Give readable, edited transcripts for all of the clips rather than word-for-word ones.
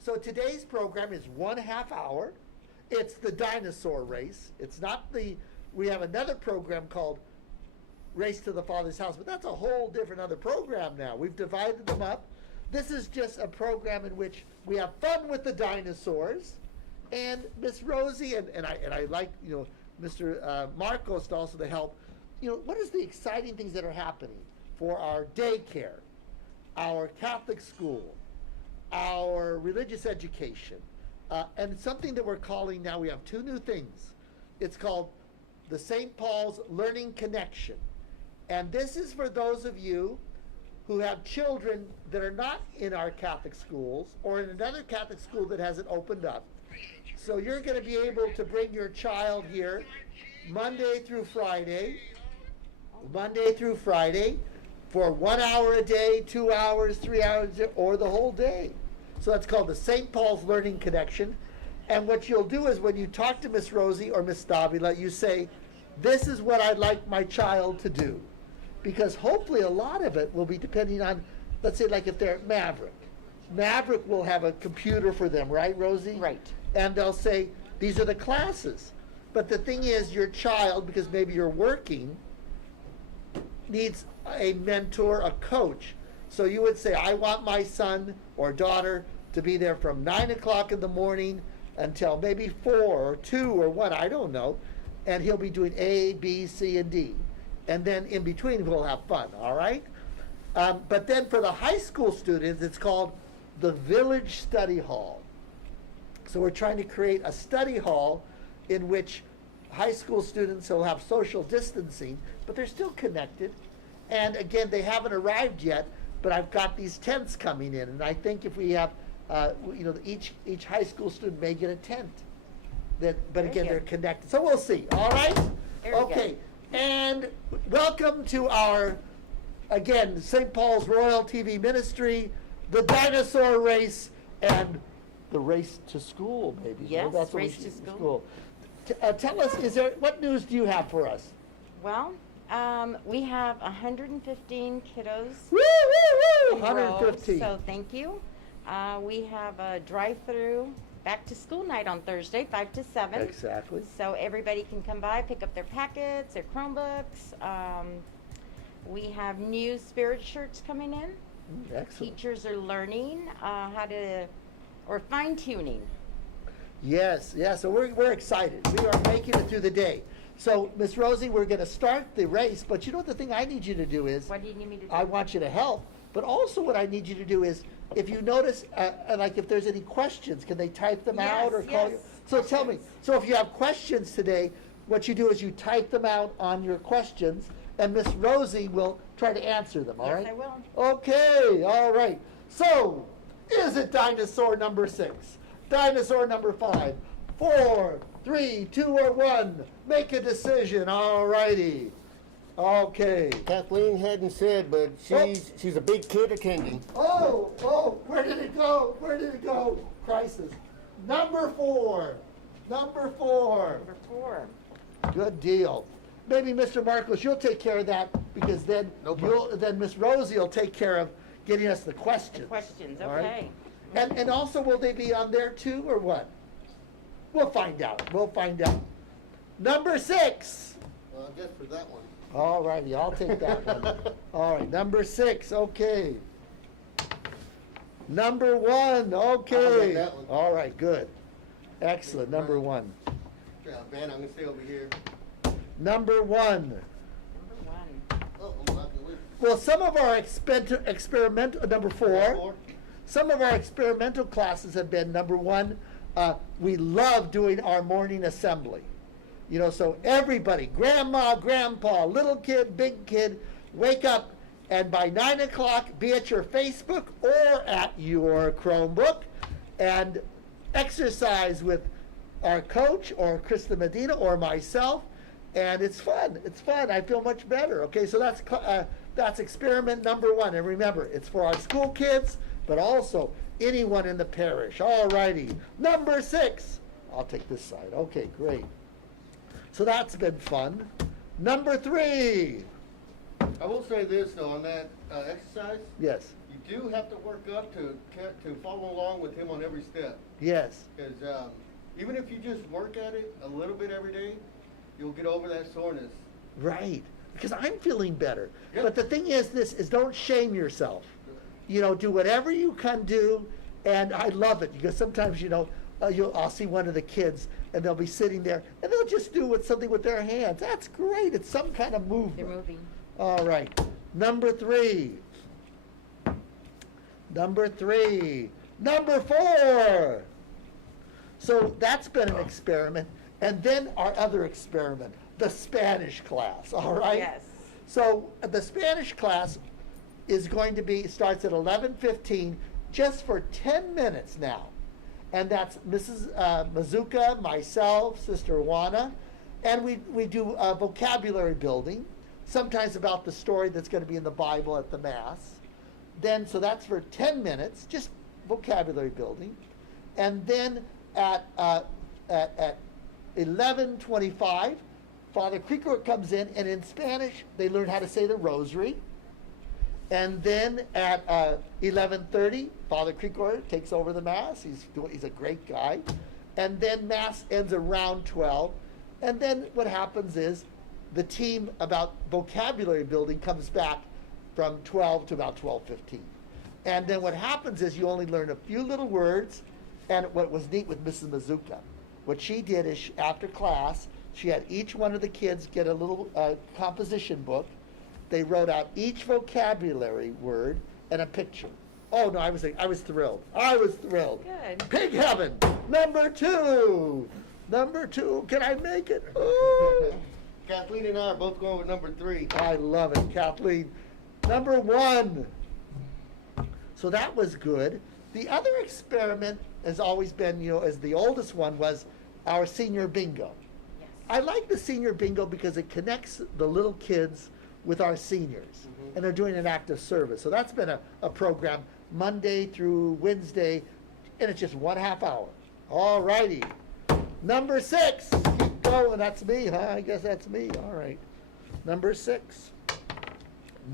So today's program is 1/2 hour. It's the dinosaur race. It's not we have another program called Race to the Father's House, but that's a whole different other program now. We've divided them up. This is just a program in which we have fun with the dinosaurs. And Miss Rosie and I like, Mr. Marcos also to help. What is the exciting things that are happening for our daycare, our Catholic school, our religious education, and something that we're calling now, we have 2 new things. It's called the St. Paul's Learning Connection. And this is for those of you who have children that are not in our Catholic schools or in another Catholic school that hasn't opened up. So you're going to be able to bring your child here Monday through Friday for 1 hour a day, 2 hours, 3 hours, or the whole day. So that's called the St. Paul's Learning Connection. And what you'll do is when you talk to Miss Rosie or Miss Davila, you say, this is what I'd like my child to do. Because hopefully a lot of it will be depending on, let's say like if they're Maverick. Maverick will have a computer for them, right, Rosie? Right. And they'll say, these are the classes. But the thing is, your child, because maybe you're working, needs a mentor, a coach. So you would say, I want my son or daughter to be there from 9 o'clock in the morning until maybe 4 or 2 or 1, I don't know. And he'll be doing A, B, C, and D. And then in between, we'll have fun, all right? But then for the high school students, it's called the Village Study Hall. So we're trying to create a study hall in which high school students will have social distancing, but they're still connected. And again, they haven't arrived yet, but I've got these tents coming in. And I think if we have, each high school student may get a tent. But again, they're connected. So we'll see, all right? Okay. And welcome to our, again, St. Paul's Royal TV Ministry, the dinosaur race, and the race to school, maybe. Yes, that's race to school. Tell us, what news do you have for us? Well, we have 115 kiddos. Woo, woo, woo! enrolled, 115. So thank you. We have a drive-through back to school night on Thursday, 5 to 7. Exactly. So everybody can come by, pick up their packets, their Chromebooks. We have new spirit shirts coming in. Excellent. Teachers are learning or fine-tuning. Yes, so we're excited. We are making it through the day. So, Miss Rosie, we're going to start the race, but you know what the thing I need you to do is, What do you need me to do? I want you to help, but also what I need you to do is, if you notice, like if there's any questions, can they type them out or call you? So tell me, so if you have questions today, what you do is you type them out on your questions, and Miss Rosie will try to answer them, all right? Yes, I will. Okay, all right. So, is it dinosaur number 6? Dinosaur number 5? 4, 3, 2, or 1? Make a decision, all righty. Okay. Kathleen hadn't said, but she's a big kid attending. Oh, where did it go? Crisis. Number 4. Number 4. Good deal. Maybe Mr. Marcos, you'll take care of that, because then then Miss Rosie will take care of getting us the questions. Questions, all right? okay. And also, will they be on there too, or what? We'll find out. Number 6. I guess for that one. All righty, I'll take that one. All right, number 6, okay. Number 1, okay. I'll take that one. All right, good. Excellent, number 1. Yeah, Ben, I'm gonna stay over here. Number 1. Number 1. Oh, I'm not gonna leave. Well, some of our experimental, number 4. Some of our experimental classes have been, number 1, we love doing our morning assembly. So everybody, grandma, grandpa, little kid, big kid, wake up, and by 9 o'clock, be at your Facebook or at your Chromebook, and exercise with our coach or Krista Medina or myself, and it's fun. I feel much better. Okay, so that's experiment number 1, and remember, it's for our school kids, but also anyone in the parish. All righty. Number 6. I'll take this side. Okay, great. So that's been fun. Number 3. I will say this though, on that exercise, Yes. you do have to work up to follow along with him on every step. Yes. Because even if you just work at it a little bit every day, you'll get over that soreness. Right. Because I'm feeling better. Yep. But the thing is, don't shame yourself. You know, do whatever you can do. And I love it because sometimes, I'll see one of the kids and they'll be sitting there and they'll just do something with their hands. That's great. It's some kind of movement. They're moving. All right. Number 3. Number 4. So that's been an experiment. And then our other experiment, the Spanish class. All right? Yes. So the Spanish class is going to starts at 11:15, just for 10 minutes now. And that's Mrs. Mazuka, myself, Sister Juana, and we do vocabulary building, sometimes about the story that's going to be in the Bible at the Mass. So that's for 10 minutes, just vocabulary building. And then at 11:25, Father Krikor comes in, and in Spanish, they learn how to say the rosary. And then at 11:30, Father Krikor takes over the Mass. He's a great guy. And then Mass ends around 12. And then what happens is the team about vocabulary building comes back from 12 to about 12:15. And then what happens is you only learn a few little words. And what was neat with Mrs. Mazuka, what she did is after class, she had each one of the kids get a little composition book. They wrote out each vocabulary word and a picture. Oh no, I was thrilled. I was thrilled. Good. Pig heaven. Number 2. Number 2. Can I make it? Ooh. Kathleen and I are both going with number 3. I love it, Kathleen. Number 1. So that was good. The other experiment has always been, as the oldest one, was our senior bingo. Yes. I like the senior bingo because it connects the little kids with our seniors, and they're doing an active service. So that's been a program Monday through Wednesday, and it's just 1/2 hour. All righty. Number 6. Keep going. That's me, huh? I guess that's me. All right. Number 6.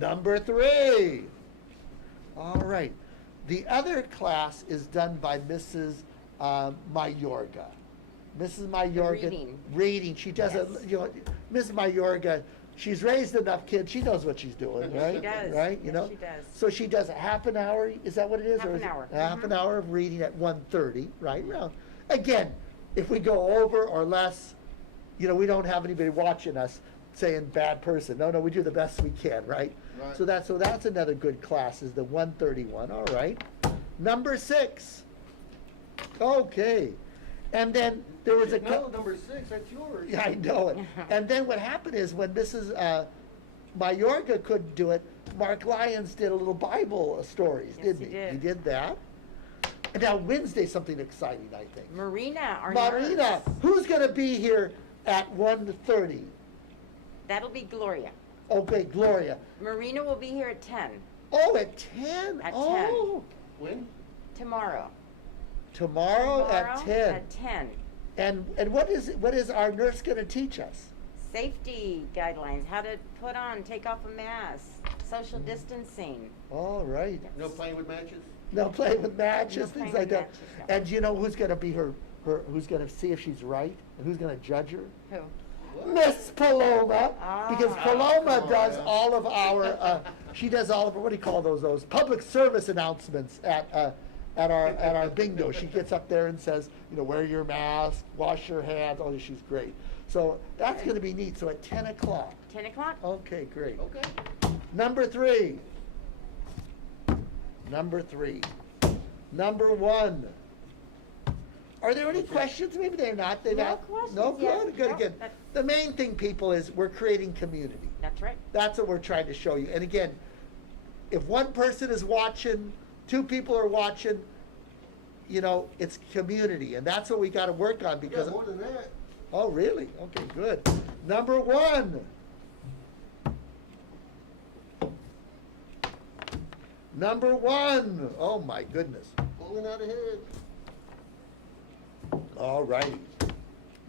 Number 3. All right. The other class is done by Mrs. Mayorga. Mrs. Mayorga. Reading. She does Yes. Mrs. Mayorga, she's raised enough kids. She knows what she's doing, right? She does. Right? Yes, she does. So she does a half an hour. Is that what it is? Half Or an is it hour. Half an Mhm. hour of reading at 1:30, right? Well, again, if we go over or less, we don't have anybody watching us saying bad person. No, we do the best we can, right? Right. So that's another good class, is the 131. All right. Number 6. Okay. And then there was No, number 6, that's yours. yeah, I know it. And then what happened is when Mrs. Mayorga couldn't do it, Mark Lyons did a little Bible stories, Yes, didn't he he? did. He did that. And now Wednesday, something exciting, I think. Marina, our Marina, nurse. who's going to be here at 1:30? That'll be Gloria. Okay, Gloria. Marina will be here at 10 Oh, at 10? At 10. Oh, When? tomorrow. tomorrow at 10. At 10. And what is our nurse going to teach us? Safety guidelines, how to put on, take off a mask, social distancing. All right. No playing with matches? No playing with matches, No things playing like with that. matches, no. And do you know who's going to be her who's going to see if she's right and who's going to judge her? Who? Miss Paloma, because Ah. Paloma Come does on. all of our she does all of our, what do you call those public service announcements at our bingo. She gets up there and says, wear your mask, wash your hands. Oh, she's great. So that's going to be neat. So at 10 o'clock. 10 o'clock? Okay, great. Okay. Number 3. Number 3. Number 1. Are there any questions? Maybe they're not. They've No asked- questions No, yet. good, good, No, good. that- The main thing, people, is we're creating community. That's right. That's what we're trying to show you. And again, if one person is watching, 2 people are watching, it's community. And that's what we got to work on We because. got more than that. Oh, really? Okay, good. Number 1. Number 1. Oh, my goodness. Pulling out ahead. All righty.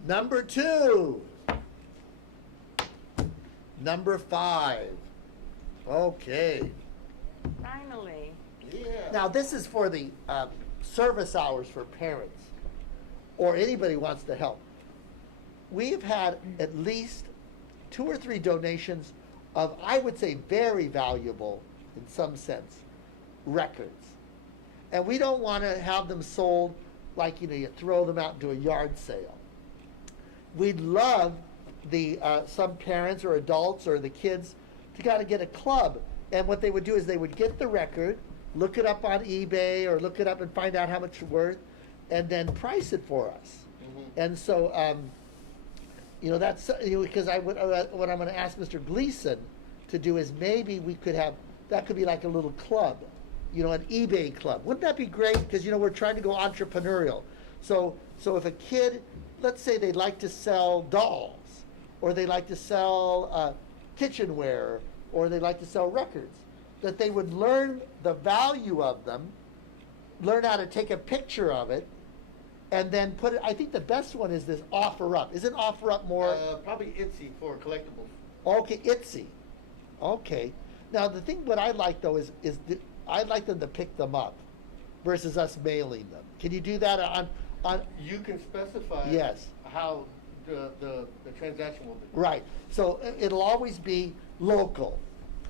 Number 2. Number 5. Okay. Finally. Yeah. Now, this is for the service hours for parents or anybody who wants to help. We've had at least 2 or 3 donations of, I would say, very valuable, in some sense, records. And we don't want to have them sold like, you throw them out into a yard sale. We'd love the some parents or adults or the kids to kind of get a club. And what they would do is they would get the record, look it up on eBay or look it up and find out how much it's worth, and then price it for us. Mm-hmm. And so, that's because what I'm going to ask Mr. Gleason to do is maybe we could have that could be like a little club, an eBay club. Wouldn't that be great? Because we're trying to go entrepreneurial. So if a kid, let's say they'd like to sell dolls, or they like to sell kitchenware, or they like to sell records, that they would learn the value of them, learn how to take a picture of it, and then put it. I think the best one is this OfferUp. Isn't OfferUp more? Probably Etsy for collectibles. Okay, Etsy. Okay. Now the thing what I like though is I'd like them to pick them up, versus us mailing them. Can you do that on? You can specify. Yes. How the transaction will be. Right. So it'll always be local.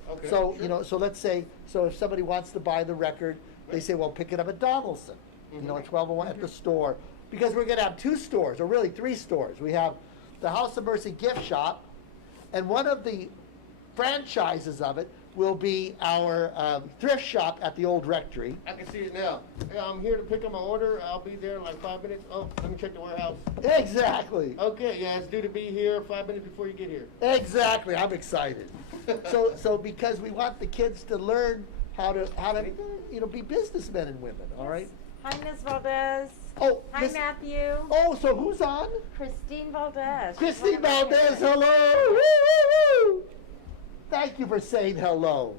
Okay. So sure. so let's say if somebody wants to buy the record, they say, well, pick it up at Donaldson, at 1201 at the store, because we're going to have 2 stores, or really 3 stores. We have the House of Mercy gift shop, and one of the franchises of it will be our thrift shop at the old rectory. I can see it now. Hey, I'm here to pick up my order. I'll be there in like 5 minutes. Oh, let me check the warehouse. Exactly. Okay, yeah, it's due to be here 5 minutes before you get here. Exactly. I'm excited. So because we want the kids to learn how to be businessmen and women. All right. Hi, Ms. Valdez. Oh, Hi, Miss- Matthew. Oh, so who's on? Christine Valdez. Christine One of my Valdez, favorites. hello! Woo, woo, woo. Thank you for saying hello.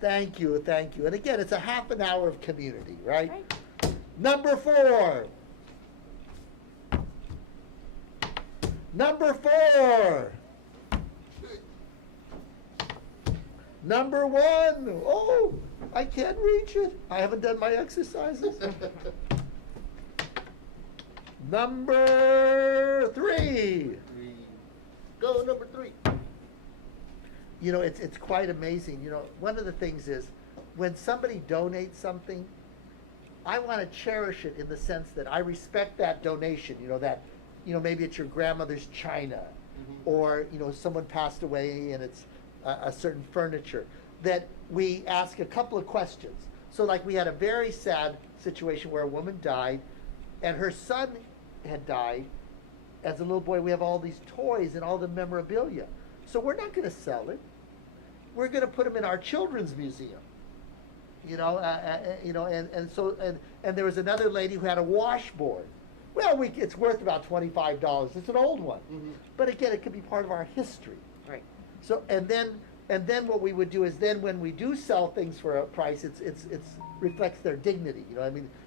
Thank you. And again, it's a half an hour of community, right? Right. Number 4. Number 4. Number 1. Oh, I can't reach it. I haven't done my exercises. Number 3. Go number 3. It's quite amazing. One of the things is when somebody donates something, I want to cherish it in the sense that I respect that donation. That maybe it's your grandmother's china, or someone passed away and it's a certain furniture. That we ask a couple of questions. So like we had a very sad situation where a woman died, and her son had died. As a little boy, we have all these toys and all the memorabilia. So we're not going to sell it. We're going to put them in our children's museum. And there was another lady who had a washboard. Well, it's worth about $25. It's an old one, but again, it could be part of our history. Right. So and then what we would do is then when we do sell things for a price, it's reflects their dignity.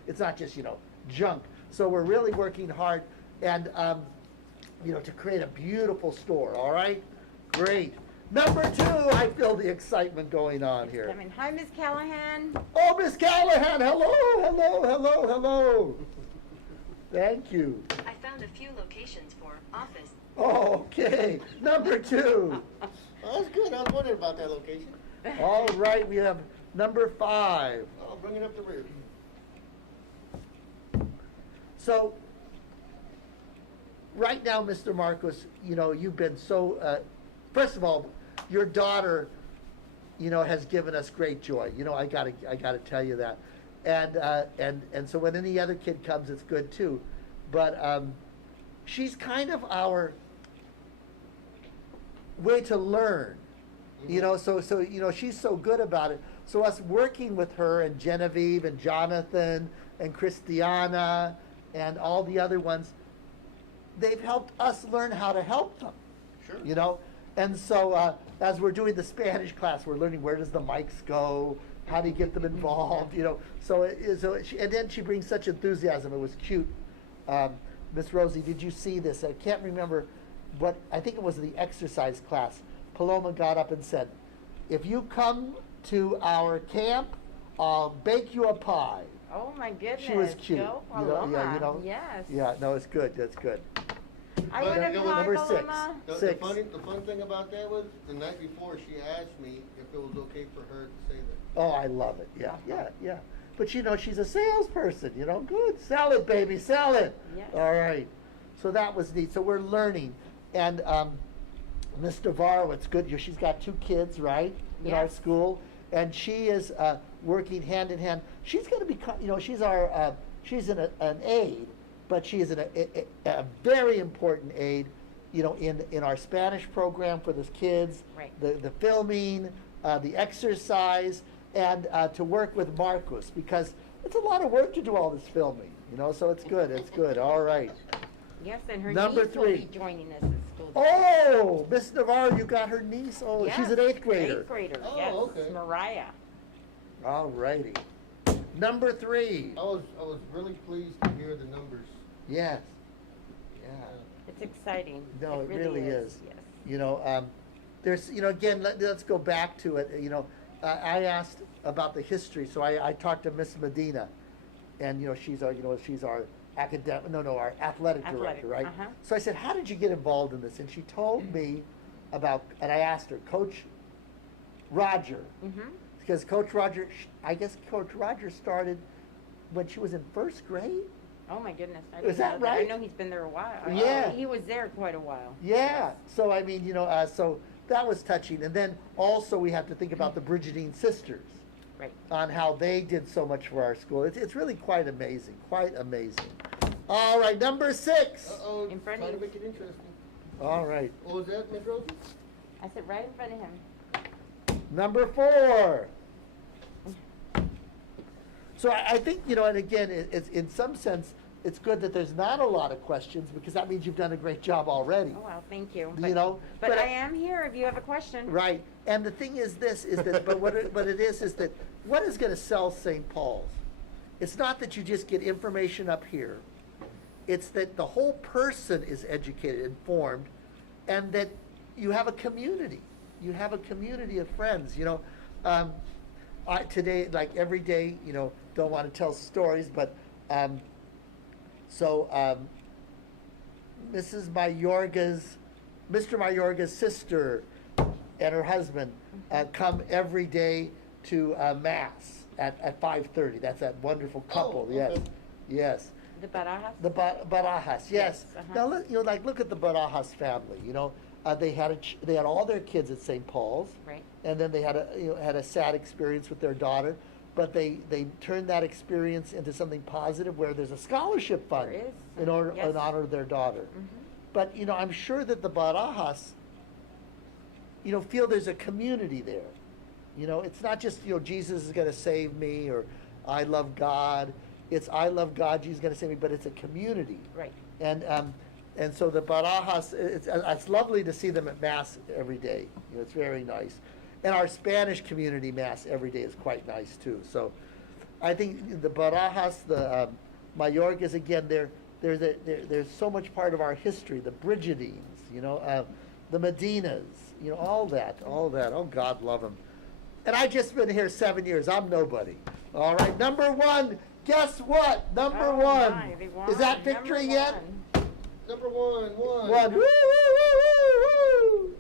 It's not just junk. So we're really working hard and to create a beautiful store. All right, great. Number 2, I feel the excitement going on here. I mean, hi, Ms. Callahan. Oh, Miss Callahan, hello. Thank you. I found a few locations for office. Okay, number 2. Oh, that's good. I was wondering about that location. All right, we have number 5. Oh, bring it up the rear. So, right now, Mr. Marcos, you've been so, first of all, your daughter, has given us great joy. I gotta tell you that. And so when any other kid comes, it's good too. But she's kind of our way to learn. So she's so good about it. So us working with her and Genevieve and Jonathan and Christiana and all the other ones, they've helped us learn how to help them. Sure. And so as we're doing the Spanish class, we're learning where does the mics go, how do you get them involved, and then she brings such enthusiasm. It was cute. Miss Rosie, did you see this? I can't remember what, I think it was the exercise class. Paloma got up and said, if you come to our camp bake you a pie. Oh my goodness. She was cute. Go You know, yeah, Paloma. you know. Yes. Yeah, no, it's good. That's good. Are But you you know gonna what, cry, number 6. Paloma? The fun thing about that was the night before she asked me if it was okay for her to say that. Oh, I love it. Yeah, yeah, yeah. But you know, she's a salesperson. You know, good. Sell it, baby. Sell it. Yes. All right. So that was neat. So we're learning, and Miss Navarro, it's good. She's got 2 kids, right, in our Yes. school, and she is working hand in hand. She's going to become, you know, she's our she's an aide, but she is a very important aide, you know, in our Spanish program for the kids, Right. the filming, the exercise, and to work with Marcos, because it's a lot of work to do all this filming, you know. So it's good. It's good. All right. Yes, and her Number niece will 3. be joining us at school. Oh, Miss Navarro, you got her niece. Oh, Yes, she's an 8th grader. 8th grader. Oh, Yes, okay. Mariah. All righty. Number 3. I was really pleased to hear the numbers. Yes. Yeah. It's exciting. No, it really is. Yes. You know, there's, you know, again, let's go back to it. You know, I asked about the history, so I talked to Miss Medina, and you know, she's our our athletic director, right? uh-huh. So I said, how did you get involved in this? And she told me about, and I asked her, Coach Roger, Mm-hmm. because Coach Roger, I guess Coach Roger started when she was in 1st grade. Oh my goodness. I Is didn't that know right? I know he's been there a while. Yeah. He was there quite a while. Yeah. So I mean, you know, so that was touching, and then also we have to think about the Brigidine sisters Right. on how they did so much for our school. It's really quite amazing. Quite amazing. All right, number 6. Uh-oh, In front try of to you. make it interesting. All right, What was that, Miss Rosie? I said right in front of him. number 4. So I think, you know, and again, it's in some sense, it's good that there's not a lot of questions, because that means you've done a great job already. Oh well, thank you. You know, But but I am here if you have a question. Right, and the thing is this, is that, but what it is that, what is gonna sell St. Paul's? It's not that you just get information up here. It's that the whole person is educated, informed, and that you have a community. You have a community of friends, you know. Today, like every day, you know, don't want to tell stories, but, Mrs. Mayorga's, Mr. Mayorga's sister and her husband come every day to Mass at 5:30. That's that wonderful couple, Oh, yes, okay. yes. The Barajas? The Barajas, yes. Yes, uh-huh. Now, you know, like, look at the Barajas family, you know. They had all their kids at St. Paul's. Right. And then they had a sad experience with their daughter, but they turned that experience into something positive, where there's a scholarship fund There is. in Yes. honor of their daughter. Mhm. But you know, I'm sure that the Barajas, you know, feel there's a community there. You know, it's not just, you know, Jesus is going to save me, or I love God. It's I love God, Jesus is going to save me, but it's a community. Right. And so the Barajas, it's lovely to see them at Mass every day. You know, it's very nice. And our Spanish community Mass every day is quite nice too. So I think the Barajas, the Mayorgas, again, there's so much part of our history. The Brigidines, you know, the Medinas, you know, all that. Oh, God love them. And I just been here 7 years. I'm nobody. All right, number 1. Guess what? Number Oh, 1. my, they won. Is that Number victory yet? one. Number one. One. Woo, woo, woo, woo, woo.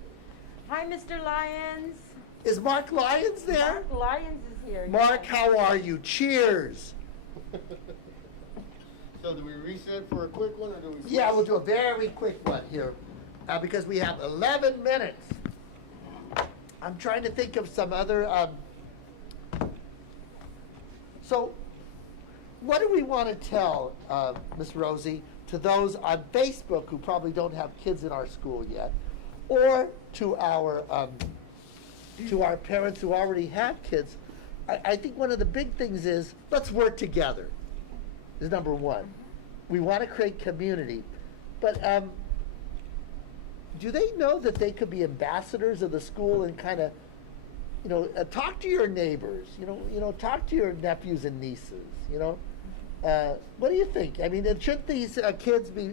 Hi, Mr. Lyons. Is Mark Lyons there? Mark Lyons is here. Mark, yes. how are you? Cheers. So do we reset for a quick one, or do we? Yeah, we'll do a very quick one here, because we have 11 minutes. I'm trying to think of some other. So, what do we want to tell, Miss Rosie, to those on Facebook who probably don't have kids in our school yet, or to our parents who already have kids? I think one of the big things is, let's work together, is number 1. We want to create community, but do they know that they could be ambassadors of the school and kind of, you know, talk to your neighbors, you know, talk to your nephews and nieces, you know? What do you think? I mean, shouldn't these kids be,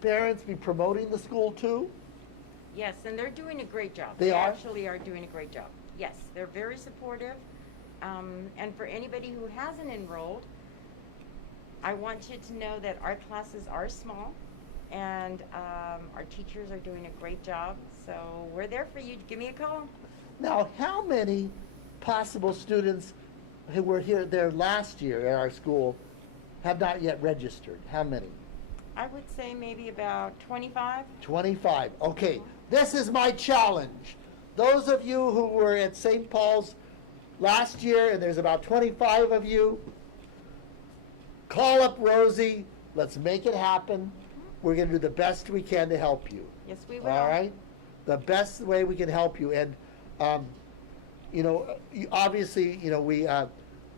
parents be promoting the school too? Yes, and they're doing a great job. They are? Actually are doing a great job. Yes, they're very supportive. And for anybody who hasn't enrolled, I want you to know that our classes are small, and our teachers are doing a great job. So we're there for you. Give me a call. Now, how many possible students who were there last year at our school have not yet registered? How many? I would say maybe about 25. 25. Okay, this is my challenge. Those of you who were at St. Paul's last year, and there's about 25 of you, call up Rosie. Let's make it happen. We're going to do the best we can to help you. Yes, we will. All right? The best way we can help you. And, obviously,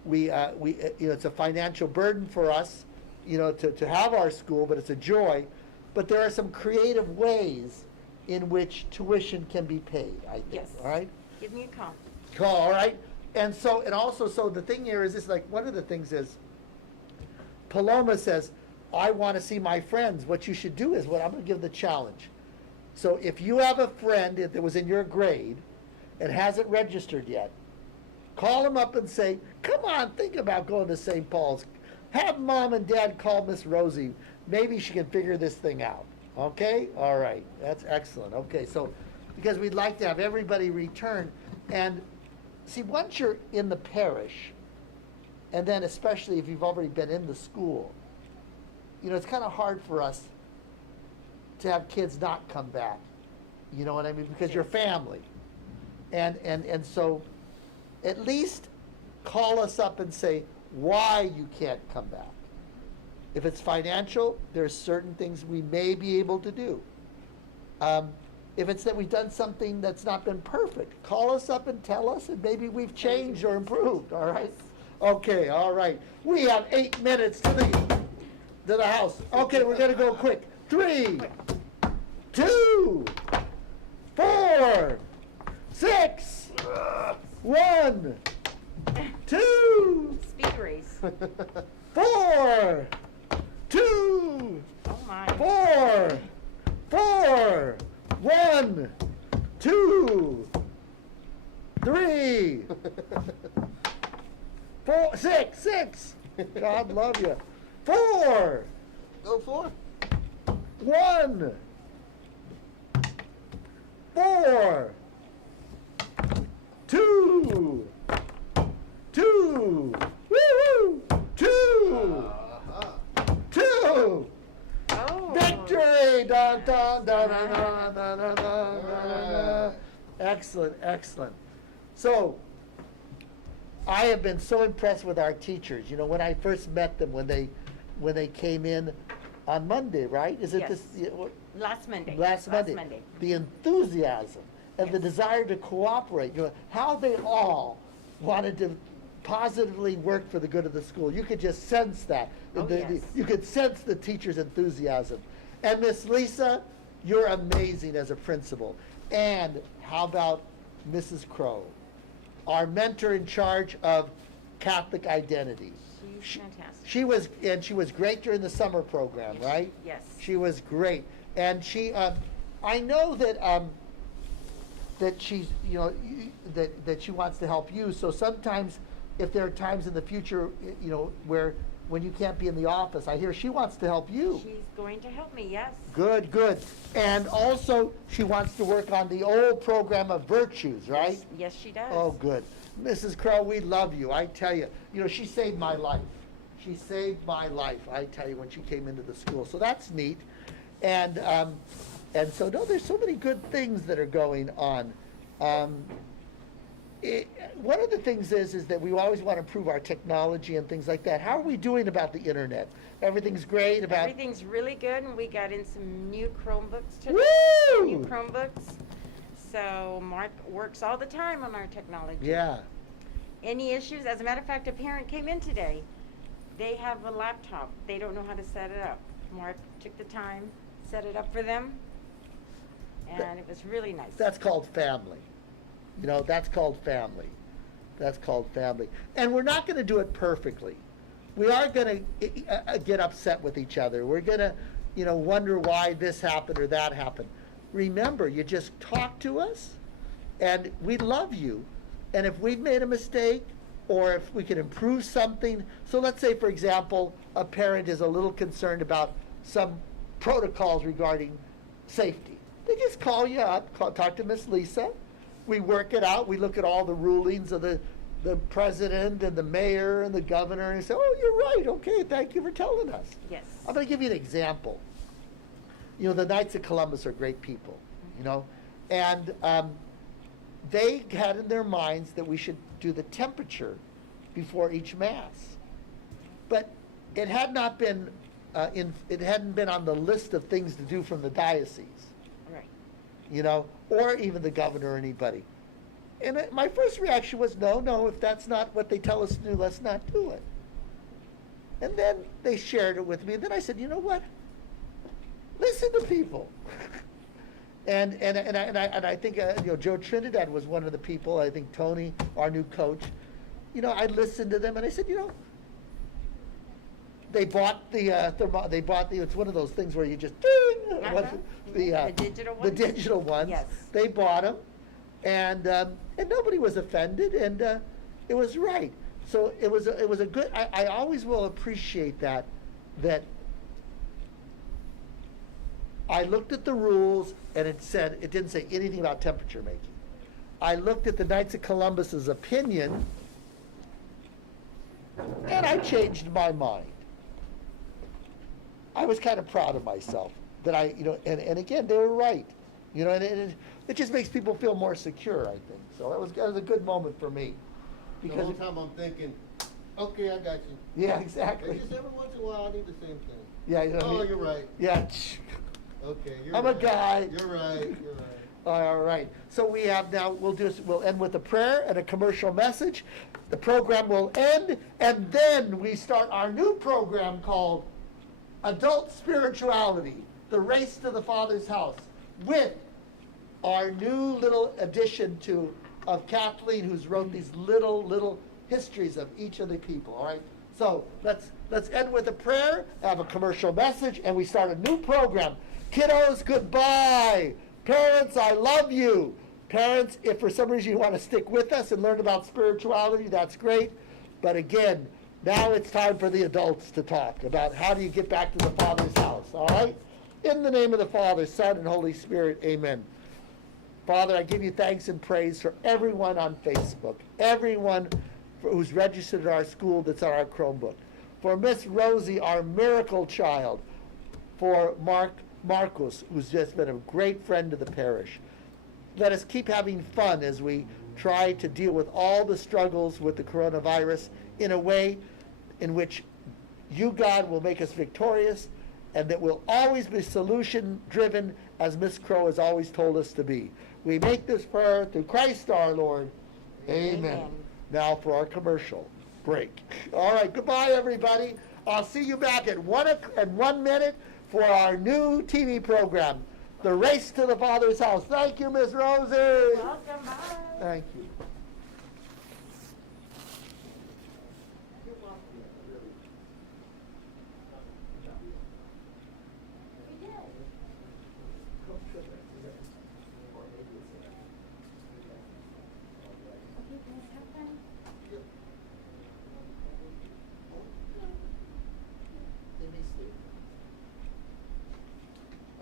it's a financial burden for us, to have our school, but it's a joy. But there are some creative ways in which tuition can be paid, I think. Yes. All right? Give me a call. Call, all right? And also, the thing here is this, like, one of the things is, Paloma says, I want to see my friends. What you should do is, what I'm going to give the challenge. So if you have a friend that was in your grade and hasn't registered yet, call them up and say, come on, think about going to St. Paul's. Have mom and dad call Miss Rosie. Maybe she can figure this thing out. Okay? All right. That's excellent. Okay, so because we'd like to have everybody return. And see, once you're in the parish, and then especially if you've already been in the school, it's kind of hard for us to have kids not come back. You know what I mean? Because you're family. And so at least call us up and say why you can't come back. If it's financial, there's certain things we may be able to do. If it's that we've done something that's not been perfect, call us up and tell us, and maybe we've changed or improved, all right? Okay, all right. We have 8 minutes to the house. Okay, we're gonna go quick. 3, 2, 4, 6, 1, 2, Speed race. 4, 2, Oh my. 4, 1, 2, 3, 4, 6. God love you. 4, Go for 1, 4, 2, 2, woo-hoo, 2, 2. Oh. Victory! Dun, dun, dun, dun, dun, dun, dun, dun, dun. Excellent, excellent. So, I have been so impressed with our teachers. When I first met them, when they came in on Monday, right? Is it Yes. this? Last Monday. Last Monday. The enthusiasm and the desire to cooperate. How they all wanted to positively work for the good of the school. You could just sense that. Oh, yes. You could sense the teacher's enthusiasm. And Miss Lisa, you're amazing as a principal. And how about Mrs. Crow, our mentor in charge of Catholic identity? She's fantastic. She was great during the summer program, right? Yes. She was great. And she, I know that she's, that she wants to help you. So sometimes, if there are times in the future, where when you can't be in the office, I hear she wants to help you. She's going to help me, yes. Good, good. And also, she wants to work on the old program of virtues, right? Yes, she does. Oh, good. Mrs. Crow, we love you. I tell you, she saved my life. She saved my life, I tell you, when she came into the school. So that's neat. And so, no, there's so many good things that are going on. One of the things is that we always want to improve our technology and things like that. How are we doing about the internet? Everything's great about... Everything's really good, and we got in some new Chromebooks today. Woo! New Chromebooks. So Mark works all the time on our technology. Yeah. Any issues? As a matter of fact, a parent came in today. They have a laptop. They don't know how to set it up. Mark took the time, set it up for them, and it was really nice. That's called family. That's called family. That's called family. And we're not going to do it perfectly. We are going to get upset with each other. We're going to, wonder why this happened or that happened. Remember, you just talk to us, and we love you. And if we've made a mistake, or if we can improve something. So let's say, for example, a parent is a little concerned about some protocols regarding safety. They just call you up, talk to Miss Lisa. We work it out. We look at all the rulings of the president and the mayor and the governor and say, oh, you're right. Okay, thank you for telling us. Yes. I'm going to give you an example. You know, the Knights of Columbus are great people, you know, and they had in their minds that we should do the temperature before each mass, but it had not been it hadn't been on the list of things to do from the diocese, Right. you know, or even the governor or anybody. And my first reaction was, no, if that's not what they tell us to do, let's not do it. And then they shared it with me, and then I said, you know what? Listen to people. And I think you know, Joe Trinidad was one of the people. I think Tony, our new coach, you know, I listened to them and I said, you know, they bought the it's one of those things where you just The digital ones? The digital ones. Yes. They bought them, and nobody was offended, and it was right. So it was a good. I always will appreciate that I looked at the rules, and it didn't say anything about temperature making. I looked at the Knights of Columbus's opinion, and I changed my mind. I was kind of proud of myself that and again, they were right. You know, and it just makes people feel more secure, I think. So that was a good moment for me. The whole time I'm thinking, okay, I got you. Yeah, exactly. Just every once in a while I need the same thing. Yeah, you know what I mean? You're right. Yeah. Okay, you're I'm right. a guy. You're right, you're right. All right. So we have now, we'll end with a prayer and a commercial message. The program will end, and then we start our new program called Adult Spirituality, the Race to the Father's House, with our new little addition of Kathleen, who's wrote these little histories of each of the people, all right? So let's end with a prayer, have a commercial message, and we start a new program. Kiddos, goodbye. Parents, I love you. Parents, if for some reason you want to stick with us and learn about spirituality, that's great. But again, now it's time for the adults to talk about how do you get back to the Father's house, all right? In the name of the Father, Son, and Holy Spirit, amen. Father, I give you thanks and praise for everyone on Facebook, everyone who's registered at our school that's on our Chromebook, for Miss Rosie, our miracle child, for Marcus, who's just been a great friend to the parish. Let us keep having fun as we try to deal with all the struggles with the coronavirus in a way in which you, God, will make us victorious, and that we'll always be solution-driven, as Miss Crow has always told us to be. We make this prayer through Christ our Lord. Amen. Amen. Now for our commercial break. All right, goodbye, everybody. I'll see you back at 1 minute for our new TV program, The Race to the Father's House. Thank you, Miss Rosie. Welcome, bye. Thank you.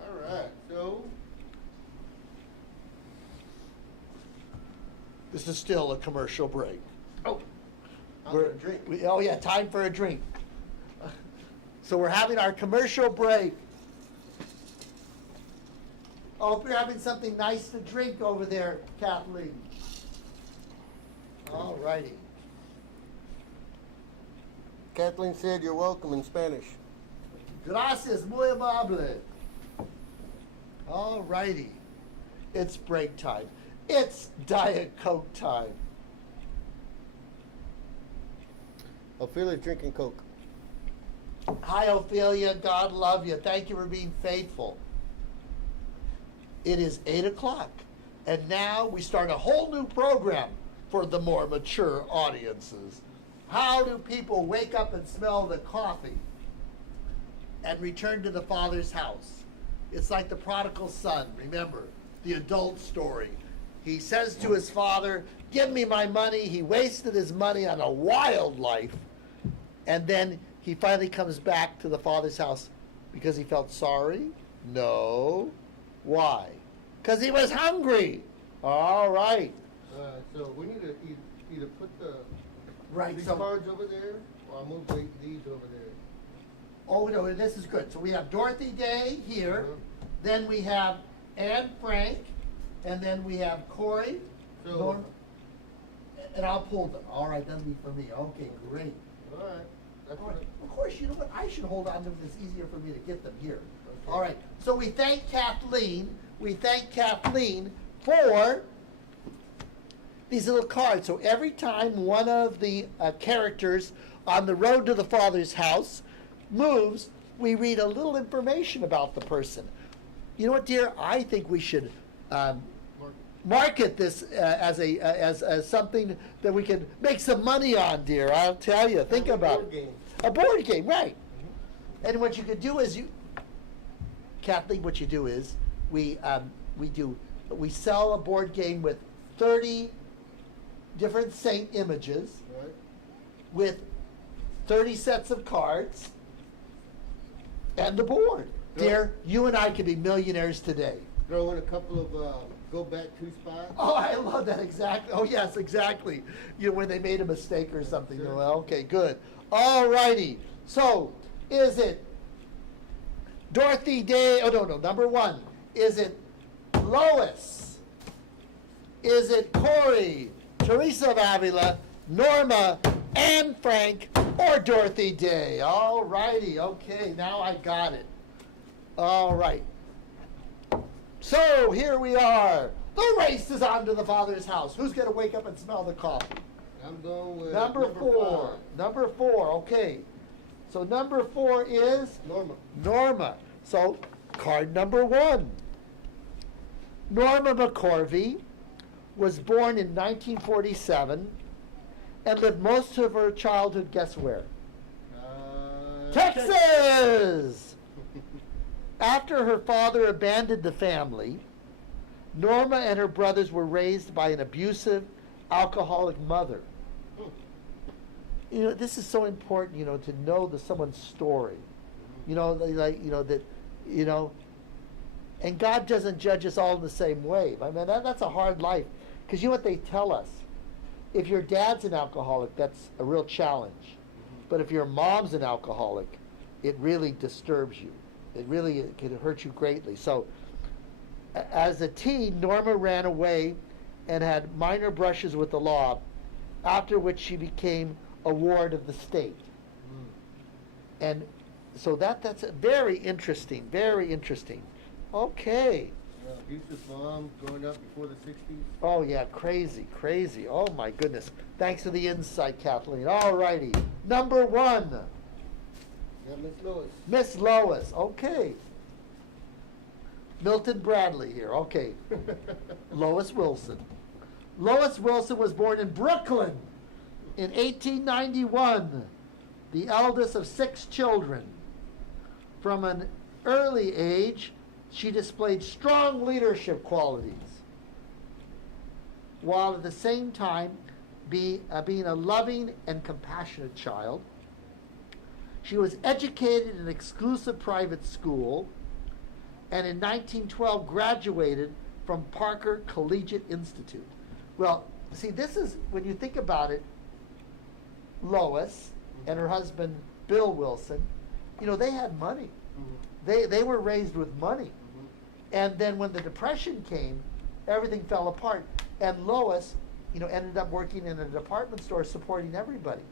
All right, so This is still a commercial break. I'm gonna drink. Oh yeah, time for a drink. So we're having our commercial break. I hope you're having something nice to drink over there, Kathleen. All righty. Kathleen said you're welcome in Spanish. Gracias, muy amable. All righty. It's break time. It's Diet Coke time. Ophelia's drinking Coke. Hi, Ophelia. God love you. Thank you for being faithful. It is 8 o'clock, and now we start a whole new program for the more mature audiences. How do people wake up and smell the coffee and return to the Father's house? It's like the prodigal son, remember, the adult story. He says to his father, "Give me my money." He wasted his money on a wild life. And then he finally comes back to the father's house because he felt sorry? No. Why? Because he was hungry. All right. So we need to either put Right. these So, cards over there, or I'll move these over there. oh no, this is good. So we have Dorothy Day here. Uh-huh. Then we have Anne Frank, and then we have Corey. So- Norm, and I'll pull them. All right, that'll be for me. Okay, great. All right. That's All right. what Of course, you know what? I should hold on to them. It's easier for me to get them here. Okay. All right. So we thank Kathleen. We thank Kathleen for these little cards. So every time one of the characters on the road to the Father's house moves, we read a little information about the person. You know what, dear? I think we should market this as something that we can make some money on, dear. I'll tell you. Think Have a about board it. game. A board game, right? And what you could do is Kathleen, what you do is we sell a board game with 30 different saint images Right? with 30 sets of cards and the board. Go. Dear, you and I could be millionaires today. Throw in a couple of go back 2 spots. Oh, I love that exactly. Oh, yes, exactly. You know, when they made a mistake or something. Sure. Well, okay, good. All righty. So, is it Dorothy Day? Oh, no. Number 1. Is it Lois? Is it Corey, Teresa of Avila, Norma, Anne Frank, or Dorothy Day? All righty. Okay, now I got it. All right. So here we are. The race is on to the Father's house. Who's going to wake up and smell the coffee? I'm going with Number 4. 5. Number 4. Okay. So number 4 is Norma. Norma. So card number 1. Norma McCorvey was born in 1947 and lived most of her childhood, guess where? Texas! After her father abandoned the family, Norma and her brothers were raised by an abusive, alcoholic mother. You know, this is so important, to know someone's story. And God doesn't judge us all in the same way. I mean, that's a hard life. Because you know what they tell us? If your dad's an alcoholic, that's a real challenge. But if your mom's an alcoholic, it really disturbs you. It can hurt you greatly. So, as a teen, Norma ran away and had minor brushes with the law, after which she became a ward of the state. And so that's very interesting, very interesting. Okay. Abusive mom growing up before the 60s. Oh, yeah, crazy. Oh, my goodness. Thanks for the insight, Kathleen. All righty. Number 1. Yeah, Miss Lois. Miss Lois. Okay. Milton Bradley here. Okay. Lois Wilson. Lois Wilson was born in Brooklyn in 1891, the eldest of 6 children. From an early age, she displayed strong leadership qualities, while at the same time being a loving and compassionate child. She was educated in an exclusive private school, and in 1912 graduated from Parker Collegiate Institute. Well, see, this is, when you think about it, Lois and her husband, Bill Wilson, they had money. They were raised with money. And then when the Depression came, everything fell apart. And Lois, ended up working in a department store supporting everybody.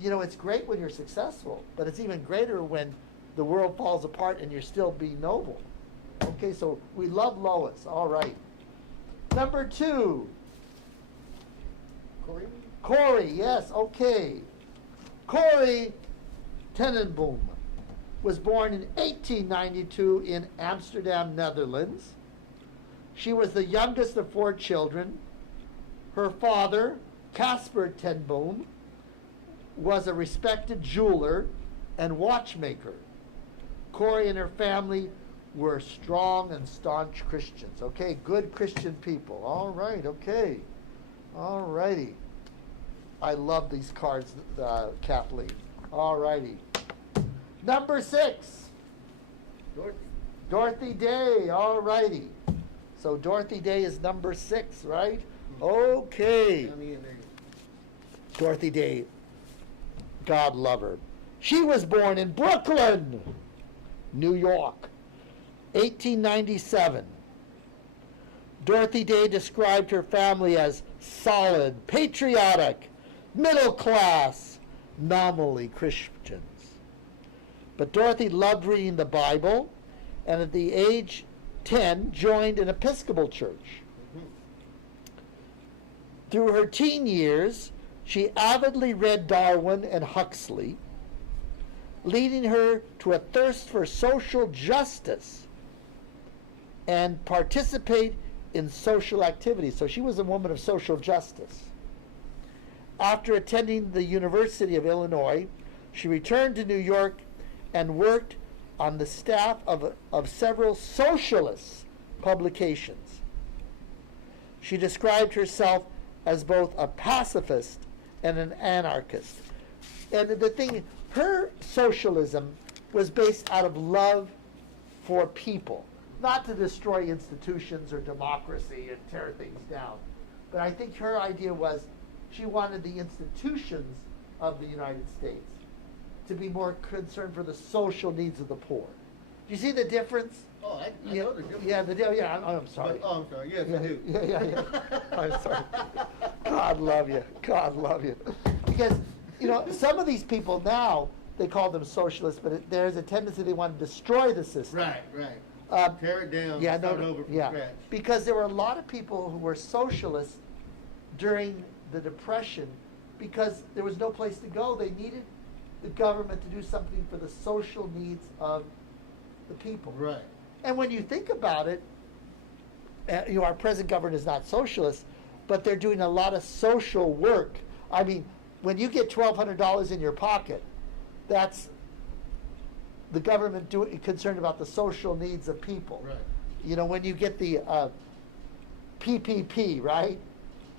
It's great when you're successful, but it's even greater when the world falls apart and you're still being noble. Okay, so we love Lois. All right. Number 2. Corey, yes, okay. Corey Tenenboom was born in 1892 in Amsterdam, Netherlands. She was the youngest of 4 children. Her father, Casper Tenboom, was a respected jeweler and watchmaker. Corey and her family were strong and staunch Christians. Okay, good Christian people. All right, okay. All righty. I love these cards, Kathleen. All righty. Number 6. Dorothy. Dorothy Day. All righty. So Dorothy Day is number 6, right? Okay. County and there. Dorothy Day, God love her. She was born in Brooklyn, New York, 1897. Dorothy Day described her family as solid, patriotic, middle class, nominally Christians. But Dorothy loved reading the Bible, and at the age 10 joined an Episcopal church. Through her teen years, she avidly read Darwin and Huxley, leading her to a thirst for social justice and participate in social activities. So she was a woman of social justice. After attending the University of Illinois, she returned to New York and worked on the staff of several socialist publications. She described herself as both a pacifist and an anarchist. And the thing, her socialism was based out of love for people, not to destroy institutions or democracy and tear things down. But I think her idea was she wanted the institutions of the United States to be more concerned for the social needs of the poor. Do you see the difference? Oh, I know the difference. I'm sorry. Oh, I'm sorry. Yes, Yeah, I do. yeah. I'm sorry. God love you. God love you. Because, some of these people now, they call them socialists, but there's a tendency they want to destroy the system. Right. Tear it down. Start over from scratch. Because there were a lot of people who were socialists during the Depression because there was no place to go. They needed the government to do something for the social needs of the people. Right. And when you think about it, our present government is not socialist, but they're doing a lot of social work. I mean, when you get $1,200 in your pocket, that's the government concerned about the social needs of people. Right. When you get the PPP, right?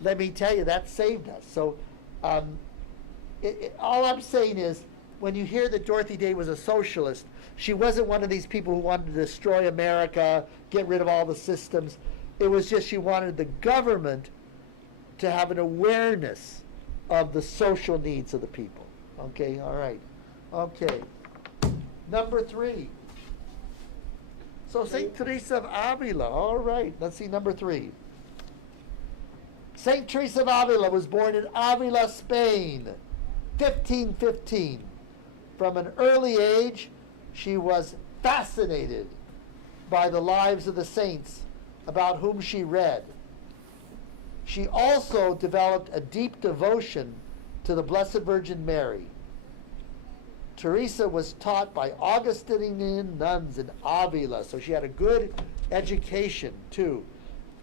Let me tell you, that saved us. So all I'm saying is, when you hear that Dorothy Day was a socialist, she wasn't one of these people who wanted to destroy America, get rid of all the systems. It was just she wanted the government to have an awareness of the social needs of the people. Okay, all right. Okay. Number 3. So St. Teresa of Avila. All right, let's see number 3. St. Teresa of Avila was born in Avila, Spain, 1515. From an early age, she was fascinated by the lives of the saints about whom she read. She also developed a deep devotion to the Blessed Virgin Mary. Teresa was taught by Augustinian nuns in Avila, so she had a good education too.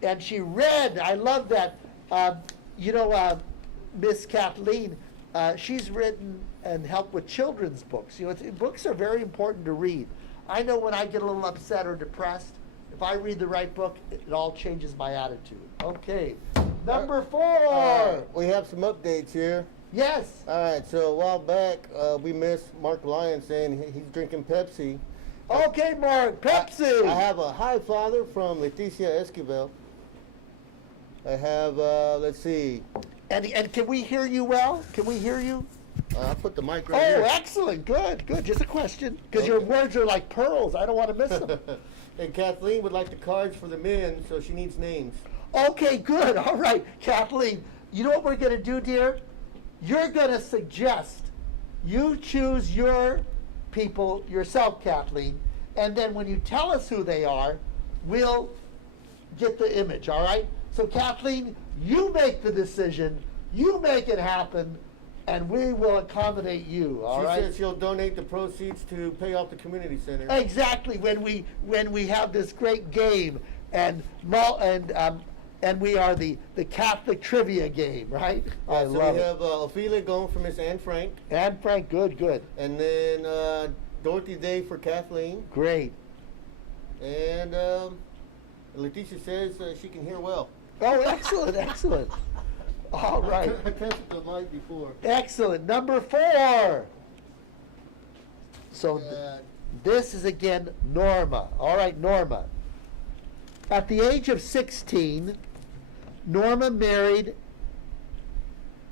And she read, I love that, Miss Kathleen, she's written and helped with children's books. Books are very important to read. I know when I get a little upset or depressed, if I read the right book, it all changes my attitude. Okay, number 4. We have some updates here. Yes. All right, so a while back, we missed Mark Lyon saying he's drinking Pepsi. Okay, Mark, Pepsi. I have a hi father from Leticia Esquivel. I have, let's see. And can we hear you well? Can we hear you? I'll put the mic right here. Oh, excellent. Good. Just a question. Because your words are like pearls. I don't want to miss them. And Kathleen would like the cards for the men, so she needs names. Okay, good. All right, Kathleen. You know what we're going to do, dear? You're going to suggest you choose your people yourself, Kathleen, and then when you tell us who they are, we'll get the image, all right? So, Kathleen, you make the decision, you make it happen, and we will accommodate you, all right? She said she'll donate the proceeds to pay off the community center. Exactly, when we have this great game, and we are the Catholic trivia game, right? I So love we it. have Ophelia going for Miss Anne Frank. And Frank, good. And then Dorothy Day for Kathleen. Great. And Leticia says she can hear well. Oh, excellent, excellent. All right. I tested the mic before. Excellent. Number 4. So this is again Norma. All right, Norma. At the age of 16, Norma married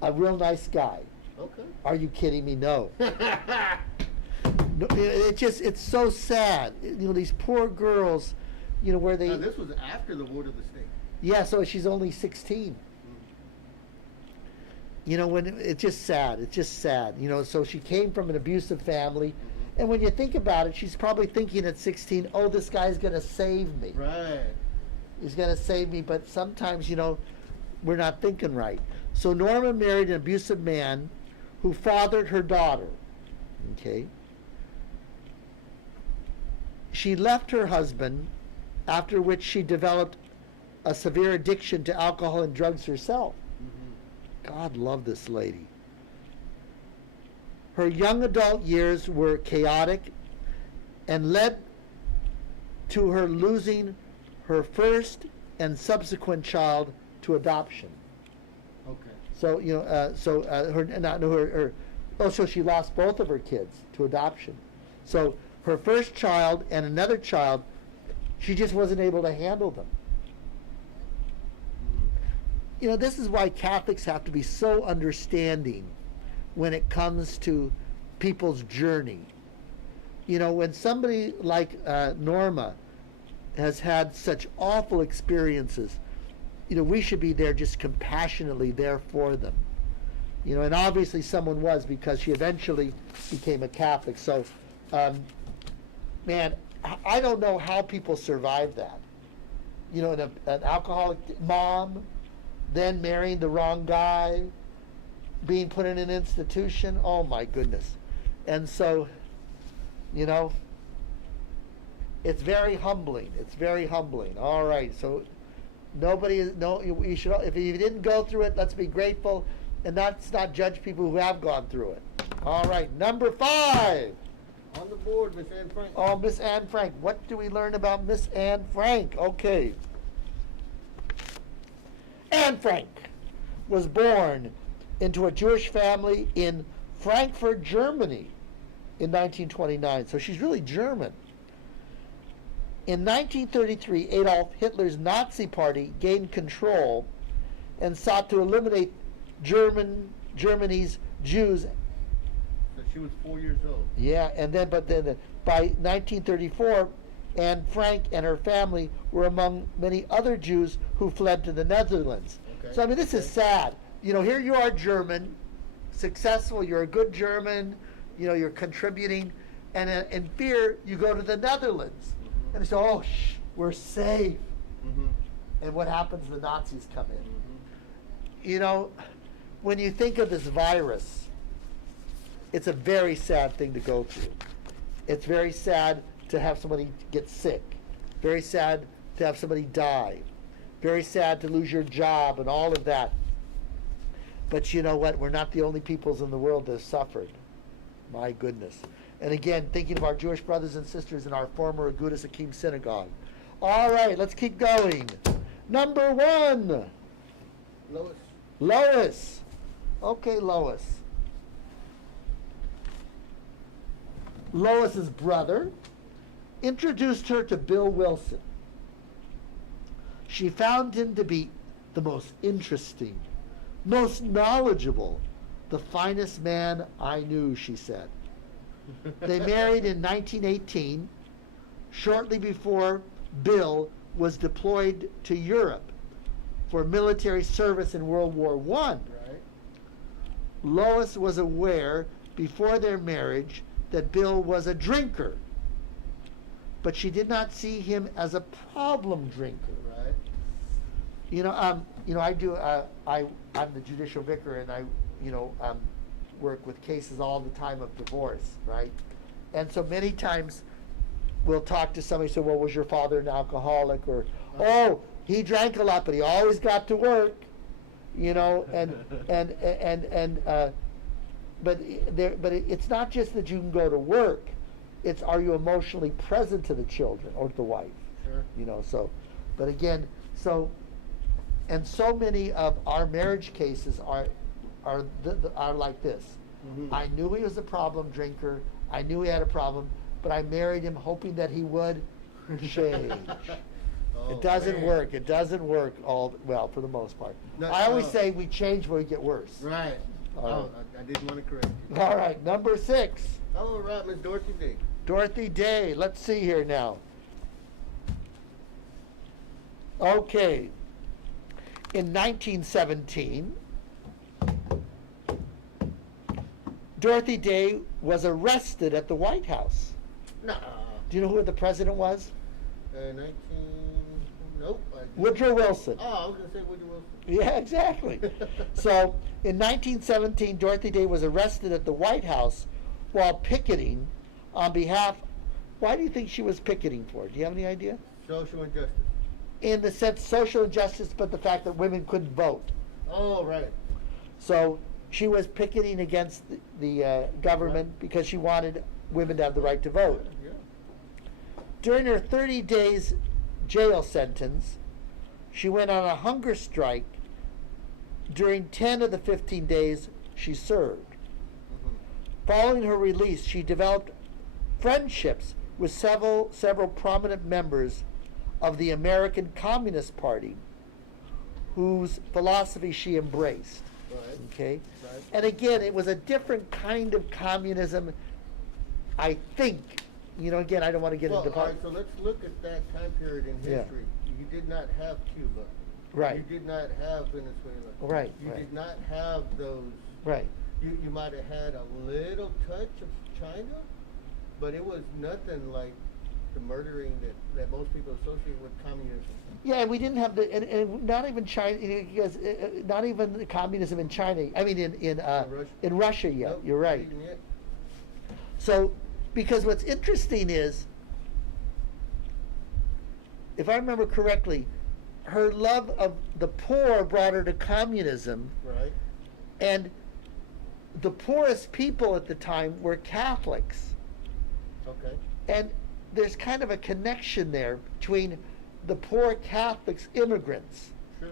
a real nice guy. Okay. Are you kidding me? No. No, it's so sad. You know, these poor girls, you know, where they. Now, this was after the word of the state. Yeah, so she's only 16. You know, when it's just sad. It's just sad. You know, so she came from an abusive family. And when you think about it, she's probably thinking at 16, oh, this guy's going to save me. Right. He's going to save me. But sometimes, you know, we're not thinking right. So Norma married an abusive man who fathered her daughter. Okay? She left her husband, after which she developed a severe addiction to alcohol and drugs herself. God love this lady. Her young adult years were chaotic and led to her losing her first and subsequent child to adoption. Okay. So, you know, so she lost both of her kids to adoption. So her first child and another child, she just wasn't able to handle them. You know, this is why Catholics have to be so understanding when it comes to people's journey. You know, when somebody like Norma has had such awful experiences, you know, we should be there just compassionately there for them. You know, and obviously someone was, because she eventually became a Catholic. So, man, I don't know how people survive that. You know, an alcoholic mom, then marrying the wrong guy, being put in an institution. Oh my goodness. And so, you know, it's very humbling. It's very humbling. All right. So you should, if you didn't go through it, let's be grateful and let's not judge people who have gone through it. All right. Number 5. On the board, Miss Anne Frank. Oh, Miss Anne Frank. What do we learn about Miss Anne Frank? Okay. Anne Frank was born into a Jewish family in Frankfurt, Germany in 1929. So she's really German. In 1933, Adolf Hitler's Nazi Party gained control and sought to eliminate Germany's Jews. So she was 4 years old. Yeah, but then by 1934, Anne Frank and her family were among many other Jews who fled to the Netherlands. Okay. So I mean, this is sad. You know, here you are, German, successful. You're a good German. You know, you're contributing, and in fear, you go to the Netherlands, and they say, "Oh, we're safe." And what happens? The Nazis come in. You know, when you think of this virus, it's a very sad thing to go through. It's very sad to have somebody get sick. Very sad to have somebody die. Very sad to lose your job and all of that. But you know what? We're not the only peoples in the world that have suffered. My goodness. And again, thinking of our Jewish brothers and sisters in our former Agudas Hakim synagogue. All right, let's keep going. Number 1. Lois. Lois. Okay, Lois. Lois's brother introduced her to Bill Wilson. She found him to be the most interesting, most knowledgeable, the finest man I knew, she said. They married in 1918, shortly before Bill was deployed to Europe for military service in World War I. Right. Lois was aware before their marriage that Bill was a drinker, but she did not see him as a problem drinker. Right. I'm the judicial vicar, and I work with cases all the time of divorce, right? And so many times we'll talk to somebody, say, well, was your father an alcoholic? Or, oh, he drank a lot, but he always got to work, but it's not just that you can go to work. It's, are you emotionally present to the children or to the wife? Sure. You know, so, but again, so, and so many of our marriage cases are like this. Mhm. I knew he was a problem drinker. I knew he had a problem, but I married him hoping that he would change. Oh, It doesn't man. work. It doesn't work all well for the most part. No, I always no. say we change when we get worse. Right. All Oh, right. I didn't want to correct you. All right, number 6, All right, Miss Dorothy Day. Dorothy Day. Let's see here now. Okay. In 1917, Dorothy Day was arrested at the White House. Nah. Do you know who the president was? 19. Nope. Woodrow Wilson. Oh, I was gonna say Woodrow Wilson. Yeah, exactly. So, in 1917, Dorothy Day was arrested at the White House while picketing on behalf. Why do you think she was picketing for? Do you have any idea? Social injustice. In the sense social injustice, but the fact that women couldn't vote. Oh, right. So she was picketing against the government because she wanted women to have the right to vote. Yeah. During her 30 days jail sentence, she went on a hunger strike during 10 of the 15 days she served. Mhm. Following her release, she developed friendships with several prominent members of the American Communist Party, whose philosophy she embraced. Right. Okay? Right. And again, it was a different kind of communism, I think. You know, again, I don't want to get Well, into all right, so let's look at that time period in Yeah. history. You did not have Cuba. Right. You did not have Venezuela. Right, You right. did not have those. Right. You might have had a little touch of China, but it was nothing like the murdering that most people associate with communism. Yeah, and we didn't have the, and not even China, because not even communism in China. I mean, Russia. in Russia yet. Nope, You're not right. even yet. So, because what's interesting is, if I remember correctly, her love of the poor brought her to communism, Right. and the poorest people at the time were Catholics. Okay. And there's kind of a connection there between the poor Catholics, immigrants, Sure.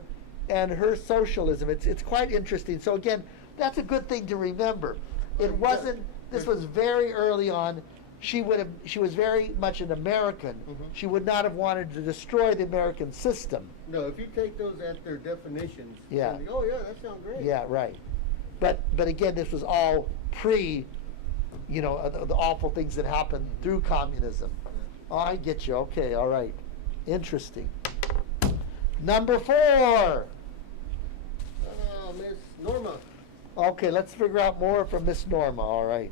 and her socialism. It's quite interesting. So again, that's a good thing to remember. It Yeah. wasn't. This was very early on. She was very much an American. Mhm. She would not have wanted to destroy the American system. No, if you take those at their definitions, Yeah. then, oh yeah, that sounds great. Yeah, right. But again, this was all pre, the awful things that happened through communism. Oh, I get you. Okay, all right. Interesting. Number 4. Oh, Miss Norma. Okay, let's figure out more from Miss Norma. All right.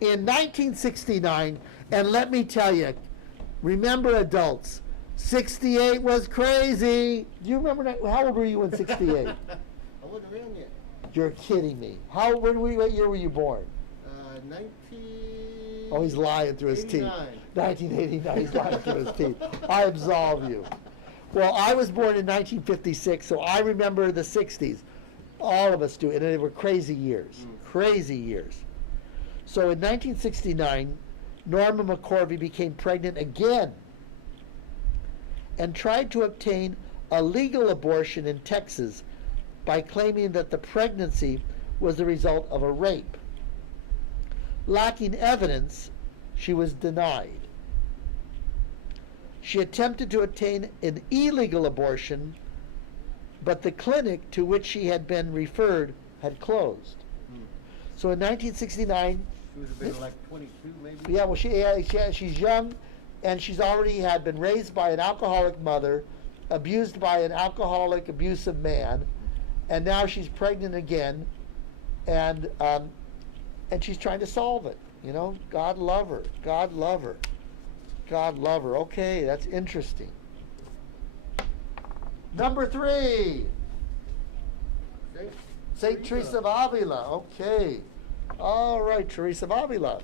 In 1969, and let me tell you, remember adults, 68 was crazy. Do you remember that? How old were you in 68? I wasn't around yet. You're kidding me. What year were you born? 19. Oh, he's lying through his teeth. 1989, he's lying through his teeth. I absolve you. Well, I was born in 1956, so I remember the 60s. All of us do, and they were crazy years. Crazy years. So in 1969, Norma McCorvey became pregnant again and tried to obtain a legal abortion in Texas by claiming that the pregnancy was the result of a rape. Lacking evidence, she was denied. She attempted to obtain an illegal abortion, but the clinic to which she had been referred had closed. So in 1969, She would have been like 22, maybe. yeah, well, she's young, and she's already had been raised by an alcoholic mother, abused by an alcoholic, abusive man, and now she's pregnant again, and she's trying to solve it. God love her. God love her. God love her. Okay, that's interesting. Number 3, Saint Teresa of Avila. Okay. All right, Teresa of Avila.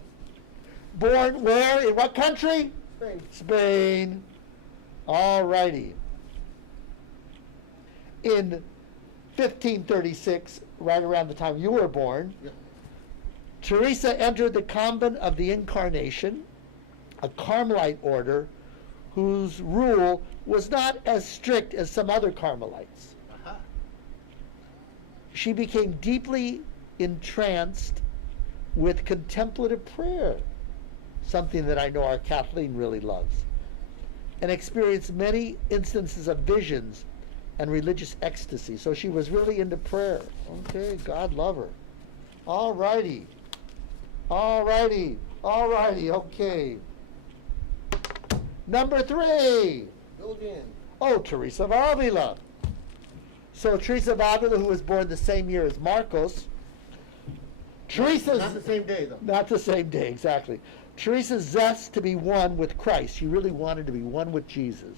Born where? In what country? Spain. Spain. All righty. In 1536, right around the time you were born, Yep. Teresa entered the Convent of the Incarnation, a Carmelite order whose rule was not as strict as some other Carmelites. Aha. She became deeply entranced with contemplative prayer, something that I know our Kathleen really loves, and experienced many instances of visions and religious ecstasy. So she was really into prayer. Okay, God love her. All righty. All righty. All righty. Okay. Number 3. Go again. Oh, Teresa of Avila. So Teresa of Avila, who was born the same year as Marcos. Teresa's Not the same day, though. not the same day, exactly. Teresa's zest to be one with Christ, she really wanted to be one with Jesus,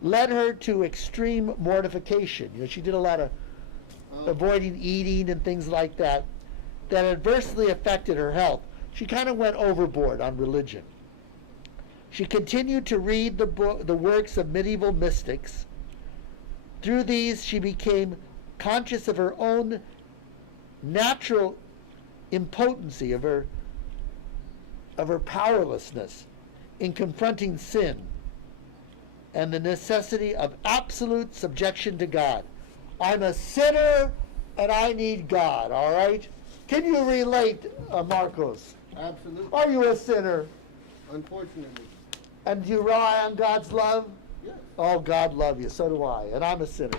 led her to extreme mortification. You know, she did a lot of avoiding eating and things like that that adversely affected her health. She kind of went overboard on religion. She continued to read the works of medieval mystics. Through these, she became conscious of her own natural impotency, of her powerlessness in confronting sin, and the necessity of absolute subjection to God. I'm a sinner and I need God, all right? Can you relate, Marcos? Absolutely. Are you a sinner? Unfortunately. And do you rely on God's love? Yes. Oh, God love you. So do I. And I'm a sinner.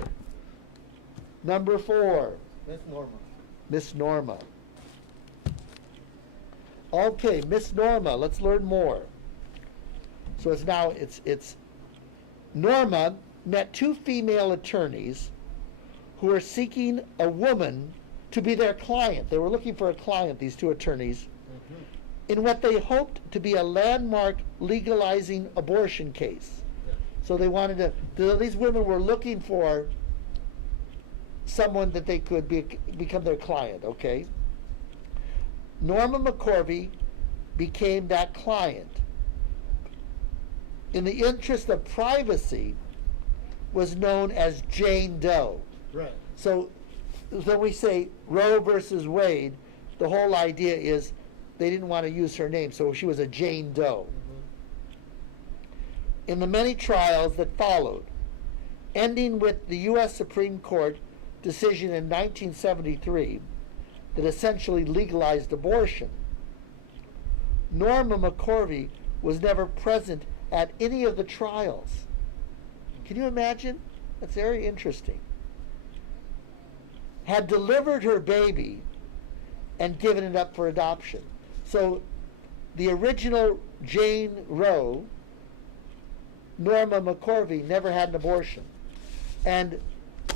Number 4, That's normal. Miss Norma. Okay, Miss Norma, let's learn more. So it's Norma met 2 female attorneys who were seeking a woman to be their client. They were looking for a client, these 2 attorneys, in what they hoped to be a landmark legalizing abortion case. Yes. So they wanted these women were looking for someone that they could become their client, okay? Norma McCorvey became that client. In the interest of privacy, was known as Jane Doe. Right. So when we say Roe versus Wade, the whole idea is they didn't want to use her name, so she was a Jane Doe. In the many trials that followed, ending with the U.S. Supreme Court decision in 1973 that essentially legalized abortion, Norma McCorvey was never present at any of the trials. Can you imagine? That's very interesting. Had delivered her baby and given it up for adoption. So the original Jane Roe, Norma McCorvey, never had an abortion and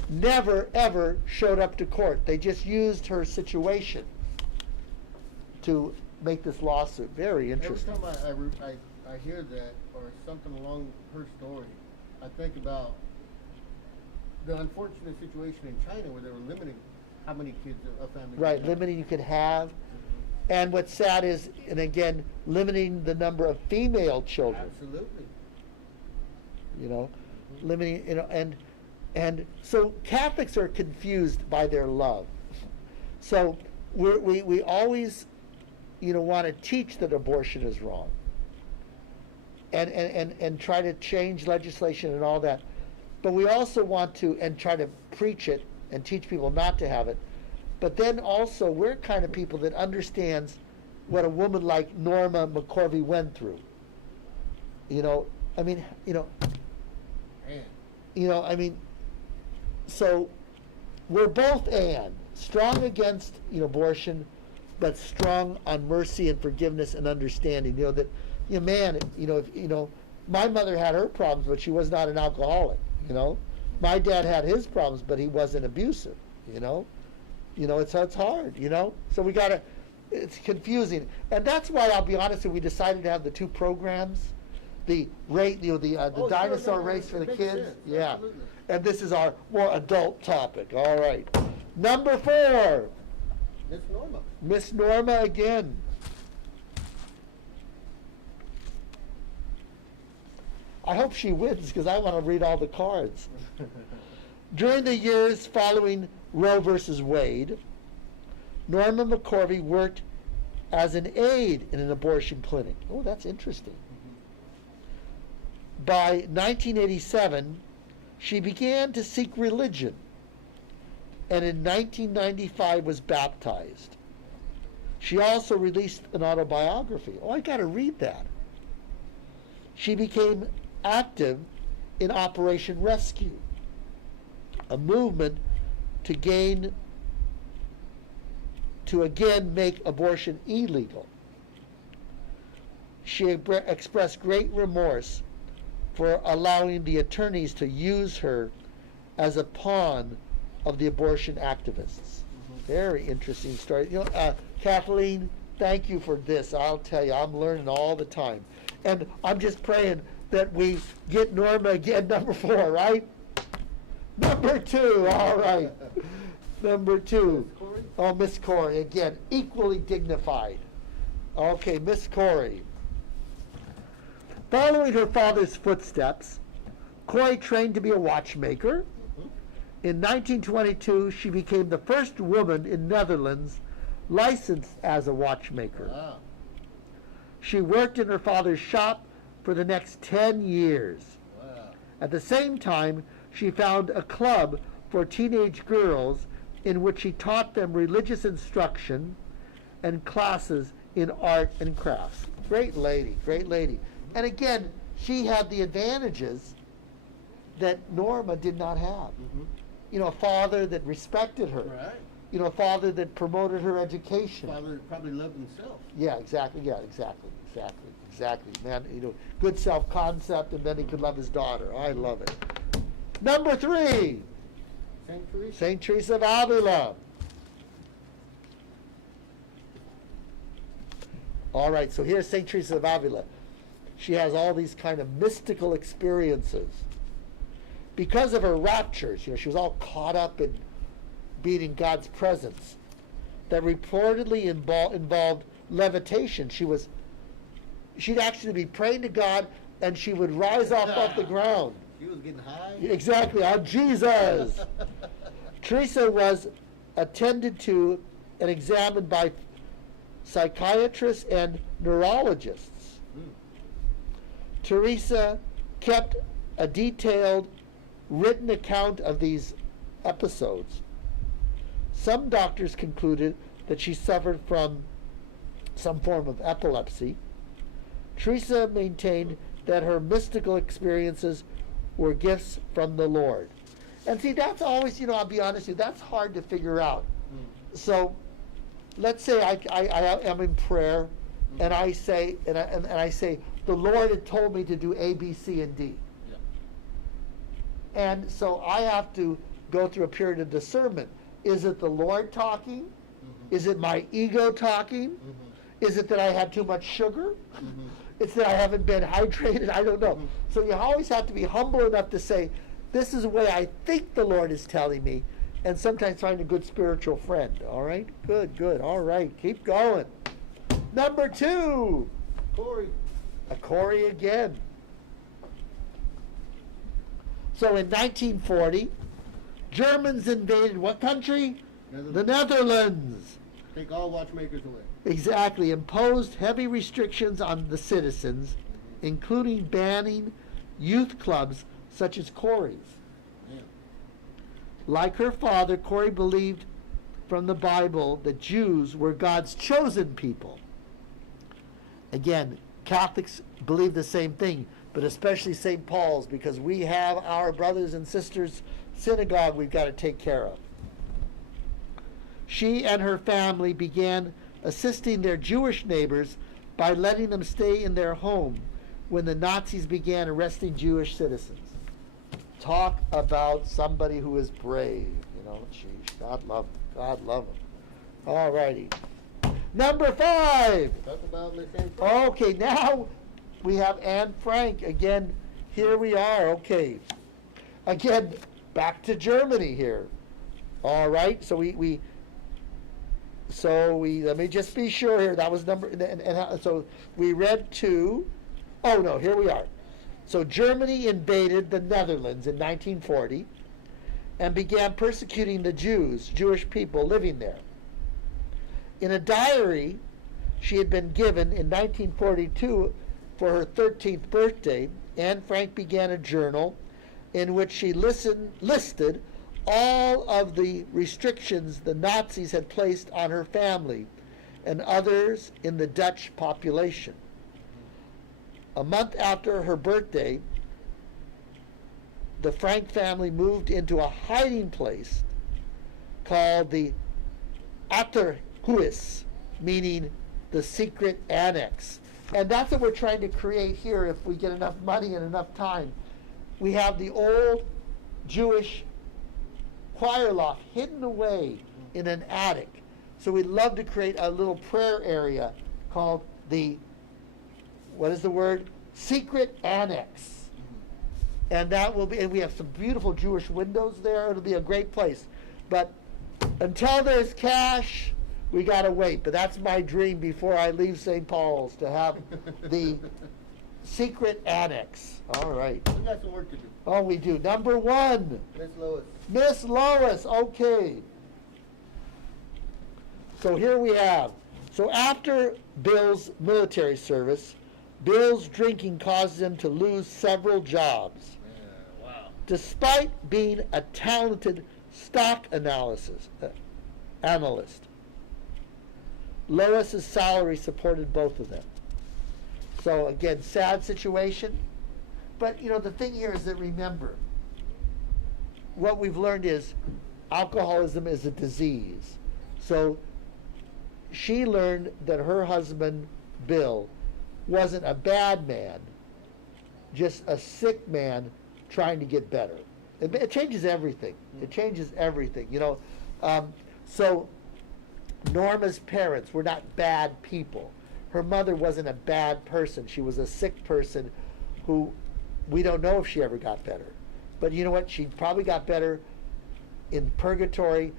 never ever showed up to court. They just used her situation to make this lawsuit. Very Every interesting. time I hear that or something along her story, I think about the unfortunate situation in China where they were limiting how many kids a family Right, could have. limiting you could have. And what's sad is, and again, limiting the number of female children. Absolutely. You know, limiting, you know, and so Catholics are confused by their love. So we always, you know, want to teach that abortion is wrong, and try to change legislation and all that. But we also want to and try to preach it and teach people not to have it. But then also we're kind of people that understands what a woman like Norma McCorvey went through. You know, I mean, Man. I mean, so we're both strong against, abortion, but strong on mercy and forgiveness and understanding. You know that, man, my mother had her problems, but she was not an alcoholic. My dad had his problems, but he wasn't abusive. It's hard. So we gotta. It's confusing, and that's why I'll be honest. We decided to have the 2 programs, the Sure, dinosaur no, race for the makes kids. sense. Yeah, Absolutely. and this is our more adult topic. All right, number 4, It's normal. Miss Norma again. I hope she wins because I want to read all the cards. During the years following Roe versus Wade, Norma McCorvey worked as an aide in an abortion clinic. Oh, that's interesting. By 1987, she began to seek religion, and in 1995 was baptized. She also released an autobiography. Oh, I got to read that. She became active in Operation Rescue, a movement to again make abortion illegal. She expressed great remorse for allowing the attorneys to use her as a pawn of the abortion activists. Very interesting story. Kathleen, thank you for this. I'll tell you, I'm learning all the time. And I'm just praying that we get Norma again, number 4, right? Number 2, all right. Number 2. Oh, Miss Corey, again, equally dignified. Okay, Miss Corey. Following her father's footsteps, Corey trained to be a watchmaker. In 1922, she became the first woman in Netherlands licensed as a watchmaker. Wow. She worked in her father's shop for the next 10 years. Wow. At the same time, she found a club for teenage girls in which she taught them religious instruction and classes in art and crafts. Great lady, great lady. And again, she had the advantages that Norma did not have. A father that respected her. Right. A father that promoted her education. Father probably loved himself. Yeah, exactly. Man, good self-concept, and then he could love his daughter. I love it. Number 3, Saint Teresa. Saint Teresa of Avila. All right, so here's Saint Teresa of Avila. She has all these kind of mystical experiences. Because of her raptures, she was all caught up in being in God's presence, that reportedly involved levitation. She'd actually be praying to God, and she would rise off the ground. She was getting high. Exactly, on Jesus. Teresa was attended to and examined by psychiatrists and neurologists. Teresa kept a detailed written account of these episodes. Some doctors concluded that she suffered from some form of epilepsy. Teresa maintained that her mystical experiences were gifts from the Lord. And see, that's always, I'll be honest with you, that's hard to figure out. So let's say I am in prayer, and I say, and I say, the Lord had told me to do A, B, C, and D. And so I have to go through a period of discernment. Is it the Lord talking? Is it my ego talking? Is it that I had too much sugar? It's that I haven't been hydrated? I don't know. So you always have to be humble enough to say, this is the way I think the Lord is telling me, and sometimes find a good spiritual friend. All right? Good. All right. Keep going. Number 2. Corey. A Corey again. So in 1940, Germans invaded what country? The Netherlands. Take all watchmakers away. Exactly. Imposed heavy restrictions on the citizens, including banning youth clubs such as Corey's. Yeah. Like her father, Corey believed from the Bible that Jews were God's chosen people. Again, Catholics believe the same thing, but especially St. Paul's, because we have our brothers and sisters' synagogue we've got to take care of. She and her family began assisting their Jewish neighbors by letting them stay in their home when the Nazis began arresting Jewish citizens. Talk about somebody who is brave. God love them. All righty. Number 5. Talk about Miss Anne Frank. Okay, now we have Anne Frank. Again, here we are. Okay. Again, back to Germany here. All right, so we let me just be sure here. That was number, so we read 2. Oh no, here we are. So Germany invaded the Netherlands in 1940 and began persecuting the Jewish people living there. In a diary she had been given in 1942 for her 13th birthday, Anne Frank began a journal in which she listed all of the restrictions the Nazis had placed on her family and others in the Dutch population. A month after her birthday, the Frank family moved into a hiding place called the Tues, meaning the secret annex. And that's what we're trying to create here if we get enough money and enough time. We have the old Jewish choir loft hidden away in an attic. So we'd love to create a little prayer area called the, what is the word? Secret annex. And that will be, and we have some beautiful Jewish windows there. It'll be a great place. But until there's cash, we got to wait. But that's my dream before I leave St. Paul's, to have the secret annex. All right. We got some work to do. Oh, we do. Number 1. Miss Lois. Miss Lois, okay. So here we have. So after Bill's military service, Bill's drinking caused him to lose several jobs. Yeah, wow. Despite being a talented stock analyst, Lois's salary supported both of them. So again, sad situation. But you know, the thing here is that, remember, what we've learned is alcoholism is a disease. So she learned that her husband, Bill, wasn't a bad man, just a sick man trying to get better. It changes everything. It changes everything, you know. So Norma's parents were not bad people. Her mother wasn't a bad person. She was a sick person who we don't know if she ever got better. But you know what? She probably got better in purgatory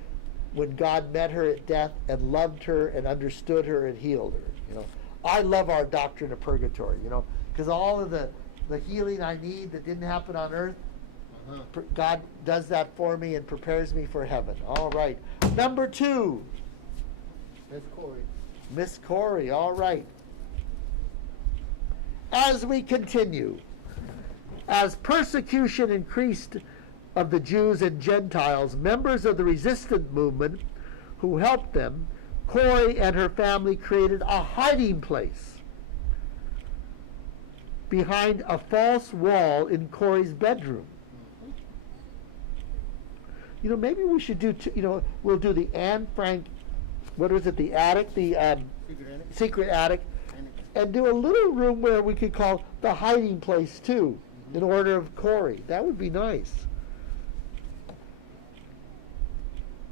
when God met her at death and loved her and understood her and healed her. You know, I love our doctrine of purgatory, you know, because all of the healing I need that didn't happen on earth, God does that for me and prepares me for heaven. All right. Number 2. Miss Corey. Miss Corey, all right. As we continue, as persecution increased of the Jews and Gentiles, members of the resistance movement who helped them, Corey and her family created a hiding place behind a false wall in Corey's bedroom. You know, maybe we should do, we'll do the Anne Frank, what is it, the attic, the secret attic, and do a little room where we could call the hiding place too, in order of Corey. That would be nice.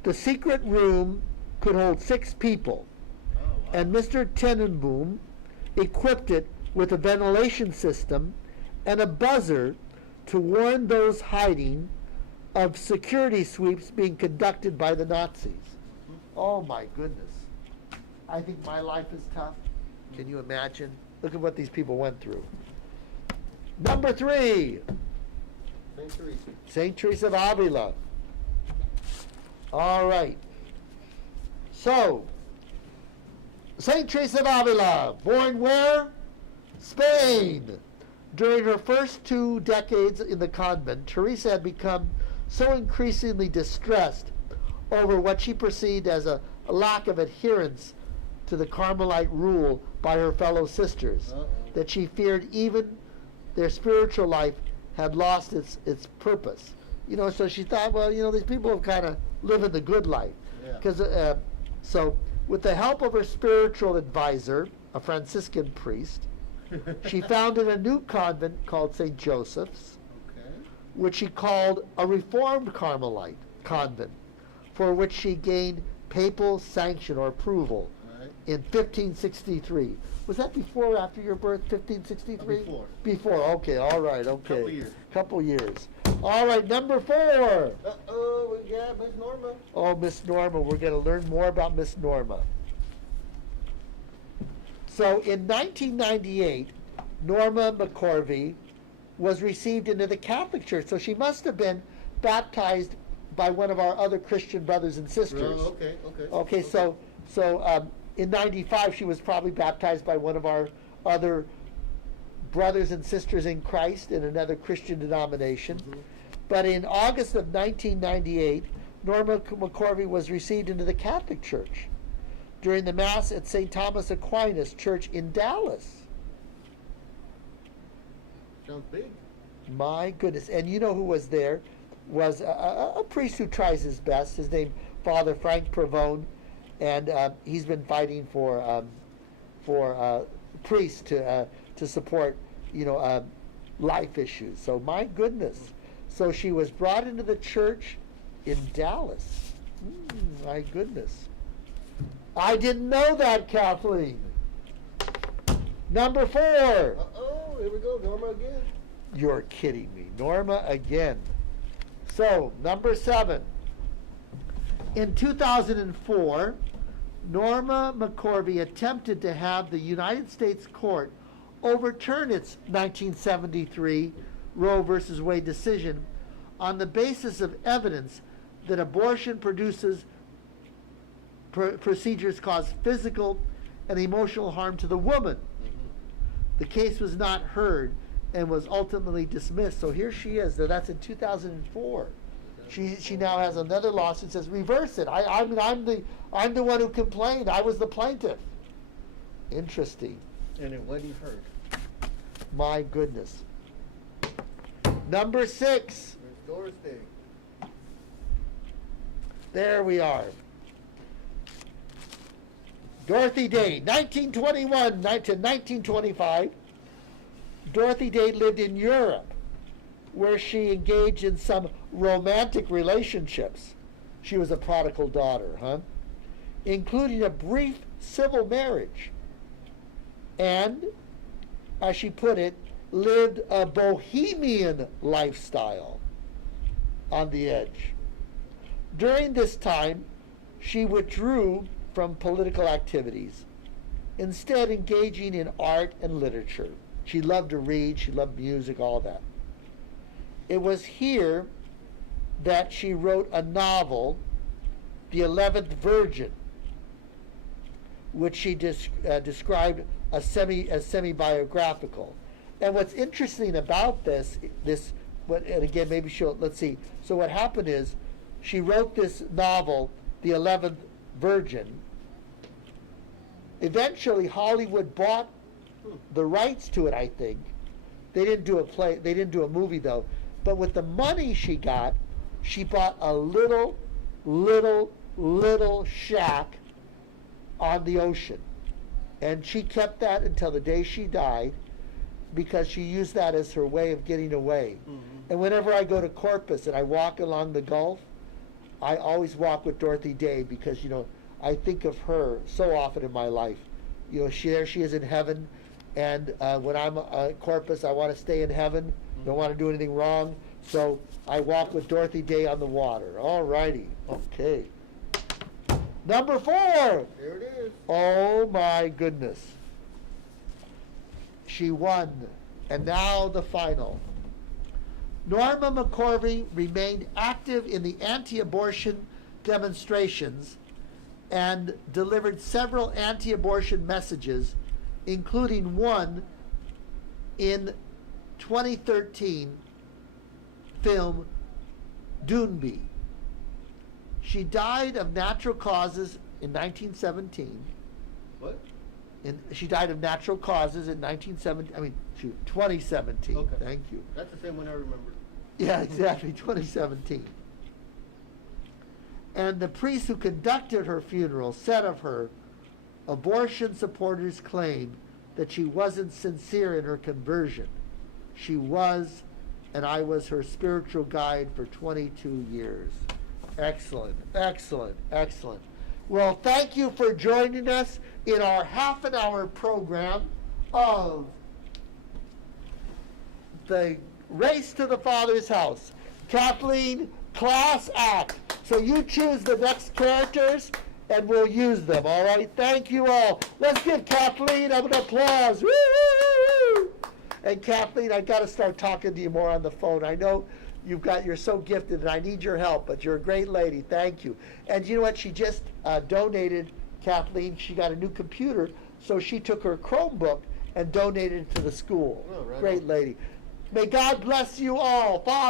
The secret room could hold 6 people, and Mr. Tenenbaum equipped it with a ventilation system and a buzzer to warn those hiding of security sweeps being conducted by the Nazis. Oh my goodness. I think my life is tough. Can you imagine? Look at what these people went through. Number 3. St. Teresa. St. Teresa of Avila. All right. So, St. Teresa of Avila, born where? Spain. During her first 2 decades in the convent, Teresa had become so increasingly distressed over what she perceived as a lack of adherence to the Carmelite rule by her fellow sisters, that she feared even their spiritual life had lost its purpose. You know, so she thought, well, you know, these people have kind of living the good life. Because so, with the help of her spiritual advisor, a Franciscan priest, she founded a new convent called St. Joseph's, which she called a Reformed Carmelite convent, for which she gained papal sanction or approval in 1563. Was that before or after your birth, 1563? Before. Before, okay, all right, okay. Couple years. Couple years. All right, number 4. Uh-oh, we got Miss Norma. Oh, Miss Norma. We're going to learn more about Miss Norma. So in 1998, Norma McCorvey was received into the Catholic Church. So she must have been baptized by one of our other Christian brothers and sisters. Oh, okay. Okay, So in 95, she was probably baptized by one of our other brothers and sisters in Christ in another Christian denomination. Mhm. But in August of 1998, Norma McCorvey was received into the Catholic Church during the Mass at St. Thomas Aquinas Church in Dallas. Sounds big. My goodness. And you know who was there? Was a priest who tries his best. His name, Father Frank Pavone, and he's been fighting for priests to support, life issues. So my goodness. So she was brought into the church in Dallas. My goodness. I didn't know that, Kathleen. Number 4. Uh-oh, here we go, Norma again. You're kidding me. Norma again. So, number 7. In 2004, Norma McCorvey attempted to have the United States court overturn its 1973 Roe v. Wade decision on the basis of evidence that abortion procedures cause physical and emotional harm to the woman. The case was not heard and was ultimately dismissed. So here she is. That's in 2004. She now has another lawsuit that says reverse it. I'm the one who complained. I was the plaintiff. Interesting. And it wasn't heard. My goodness. Number 6. Restore stay. There we are. Dorothy Day, 1921 to 1925. Dorothy Day lived in Europe, where she engaged in some romantic relationships. She was a prodigal daughter, including a brief civil marriage. And, as she put it, lived a bohemian lifestyle on the edge. During this time, she withdrew from political activities, instead engaging in art and literature. She loved to read, she loved music, all that. It was here that she wrote a novel, The 11th Virgin, which she described as semi-biographical. And what's interesting about this, and again, maybe let's see. So what happened is, she wrote this novel, The 11th Virgin. Eventually, Hollywood bought the rights to it, I think. They didn't do a movie though. But with the money she got, she bought a little shack on the ocean. And she kept that until the day she died, because she used that as her way of getting away. Mm-hmm. And whenever I go to Corpus and I walk along the Gulf, I always walk with Dorothy Day, because, I think of her so often in my life. There she is in heaven. And when I'm at Corpus, I want to stay in heaven. Don't want to do anything wrong. So I walk with Dorothy Day on the water. All righty. Okay. Number 4. There it is. Oh, my goodness. She won. And now the final. Norma McCorvey remained active in the anti-abortion demonstrations and delivered several anti-abortion messages, including one in 2013 film Doonby. She died of natural causes in 1917. What? She died of natural causes in 2017. Okay. Thank you. That's the same one I remember. Yeah, exactly, 2017. And the priest who conducted her funeral said of her, abortion supporters claim that she wasn't sincere in her conversion. She was, and I was her spiritual guide for 22 years. Excellent, excellent, excellent. Well, thank you for joining us in our half-an-hour program of the Race to the Father's House. Kathleen, class act. So you choose the next characters and we'll use them, all right? Thank you all. Let's give Kathleen an applause. Woo-hoo-hoo-hoo. And Kathleen, I got to start talking to you more on the phone. I know you're so gifted and I need your help, but you're a great lady. Thank you. And you know what? She just donated, Kathleen, she got a new computer, so she took her Chromebook and donated it to the school. Oh, right Great on. lady. May God bless you all. Father,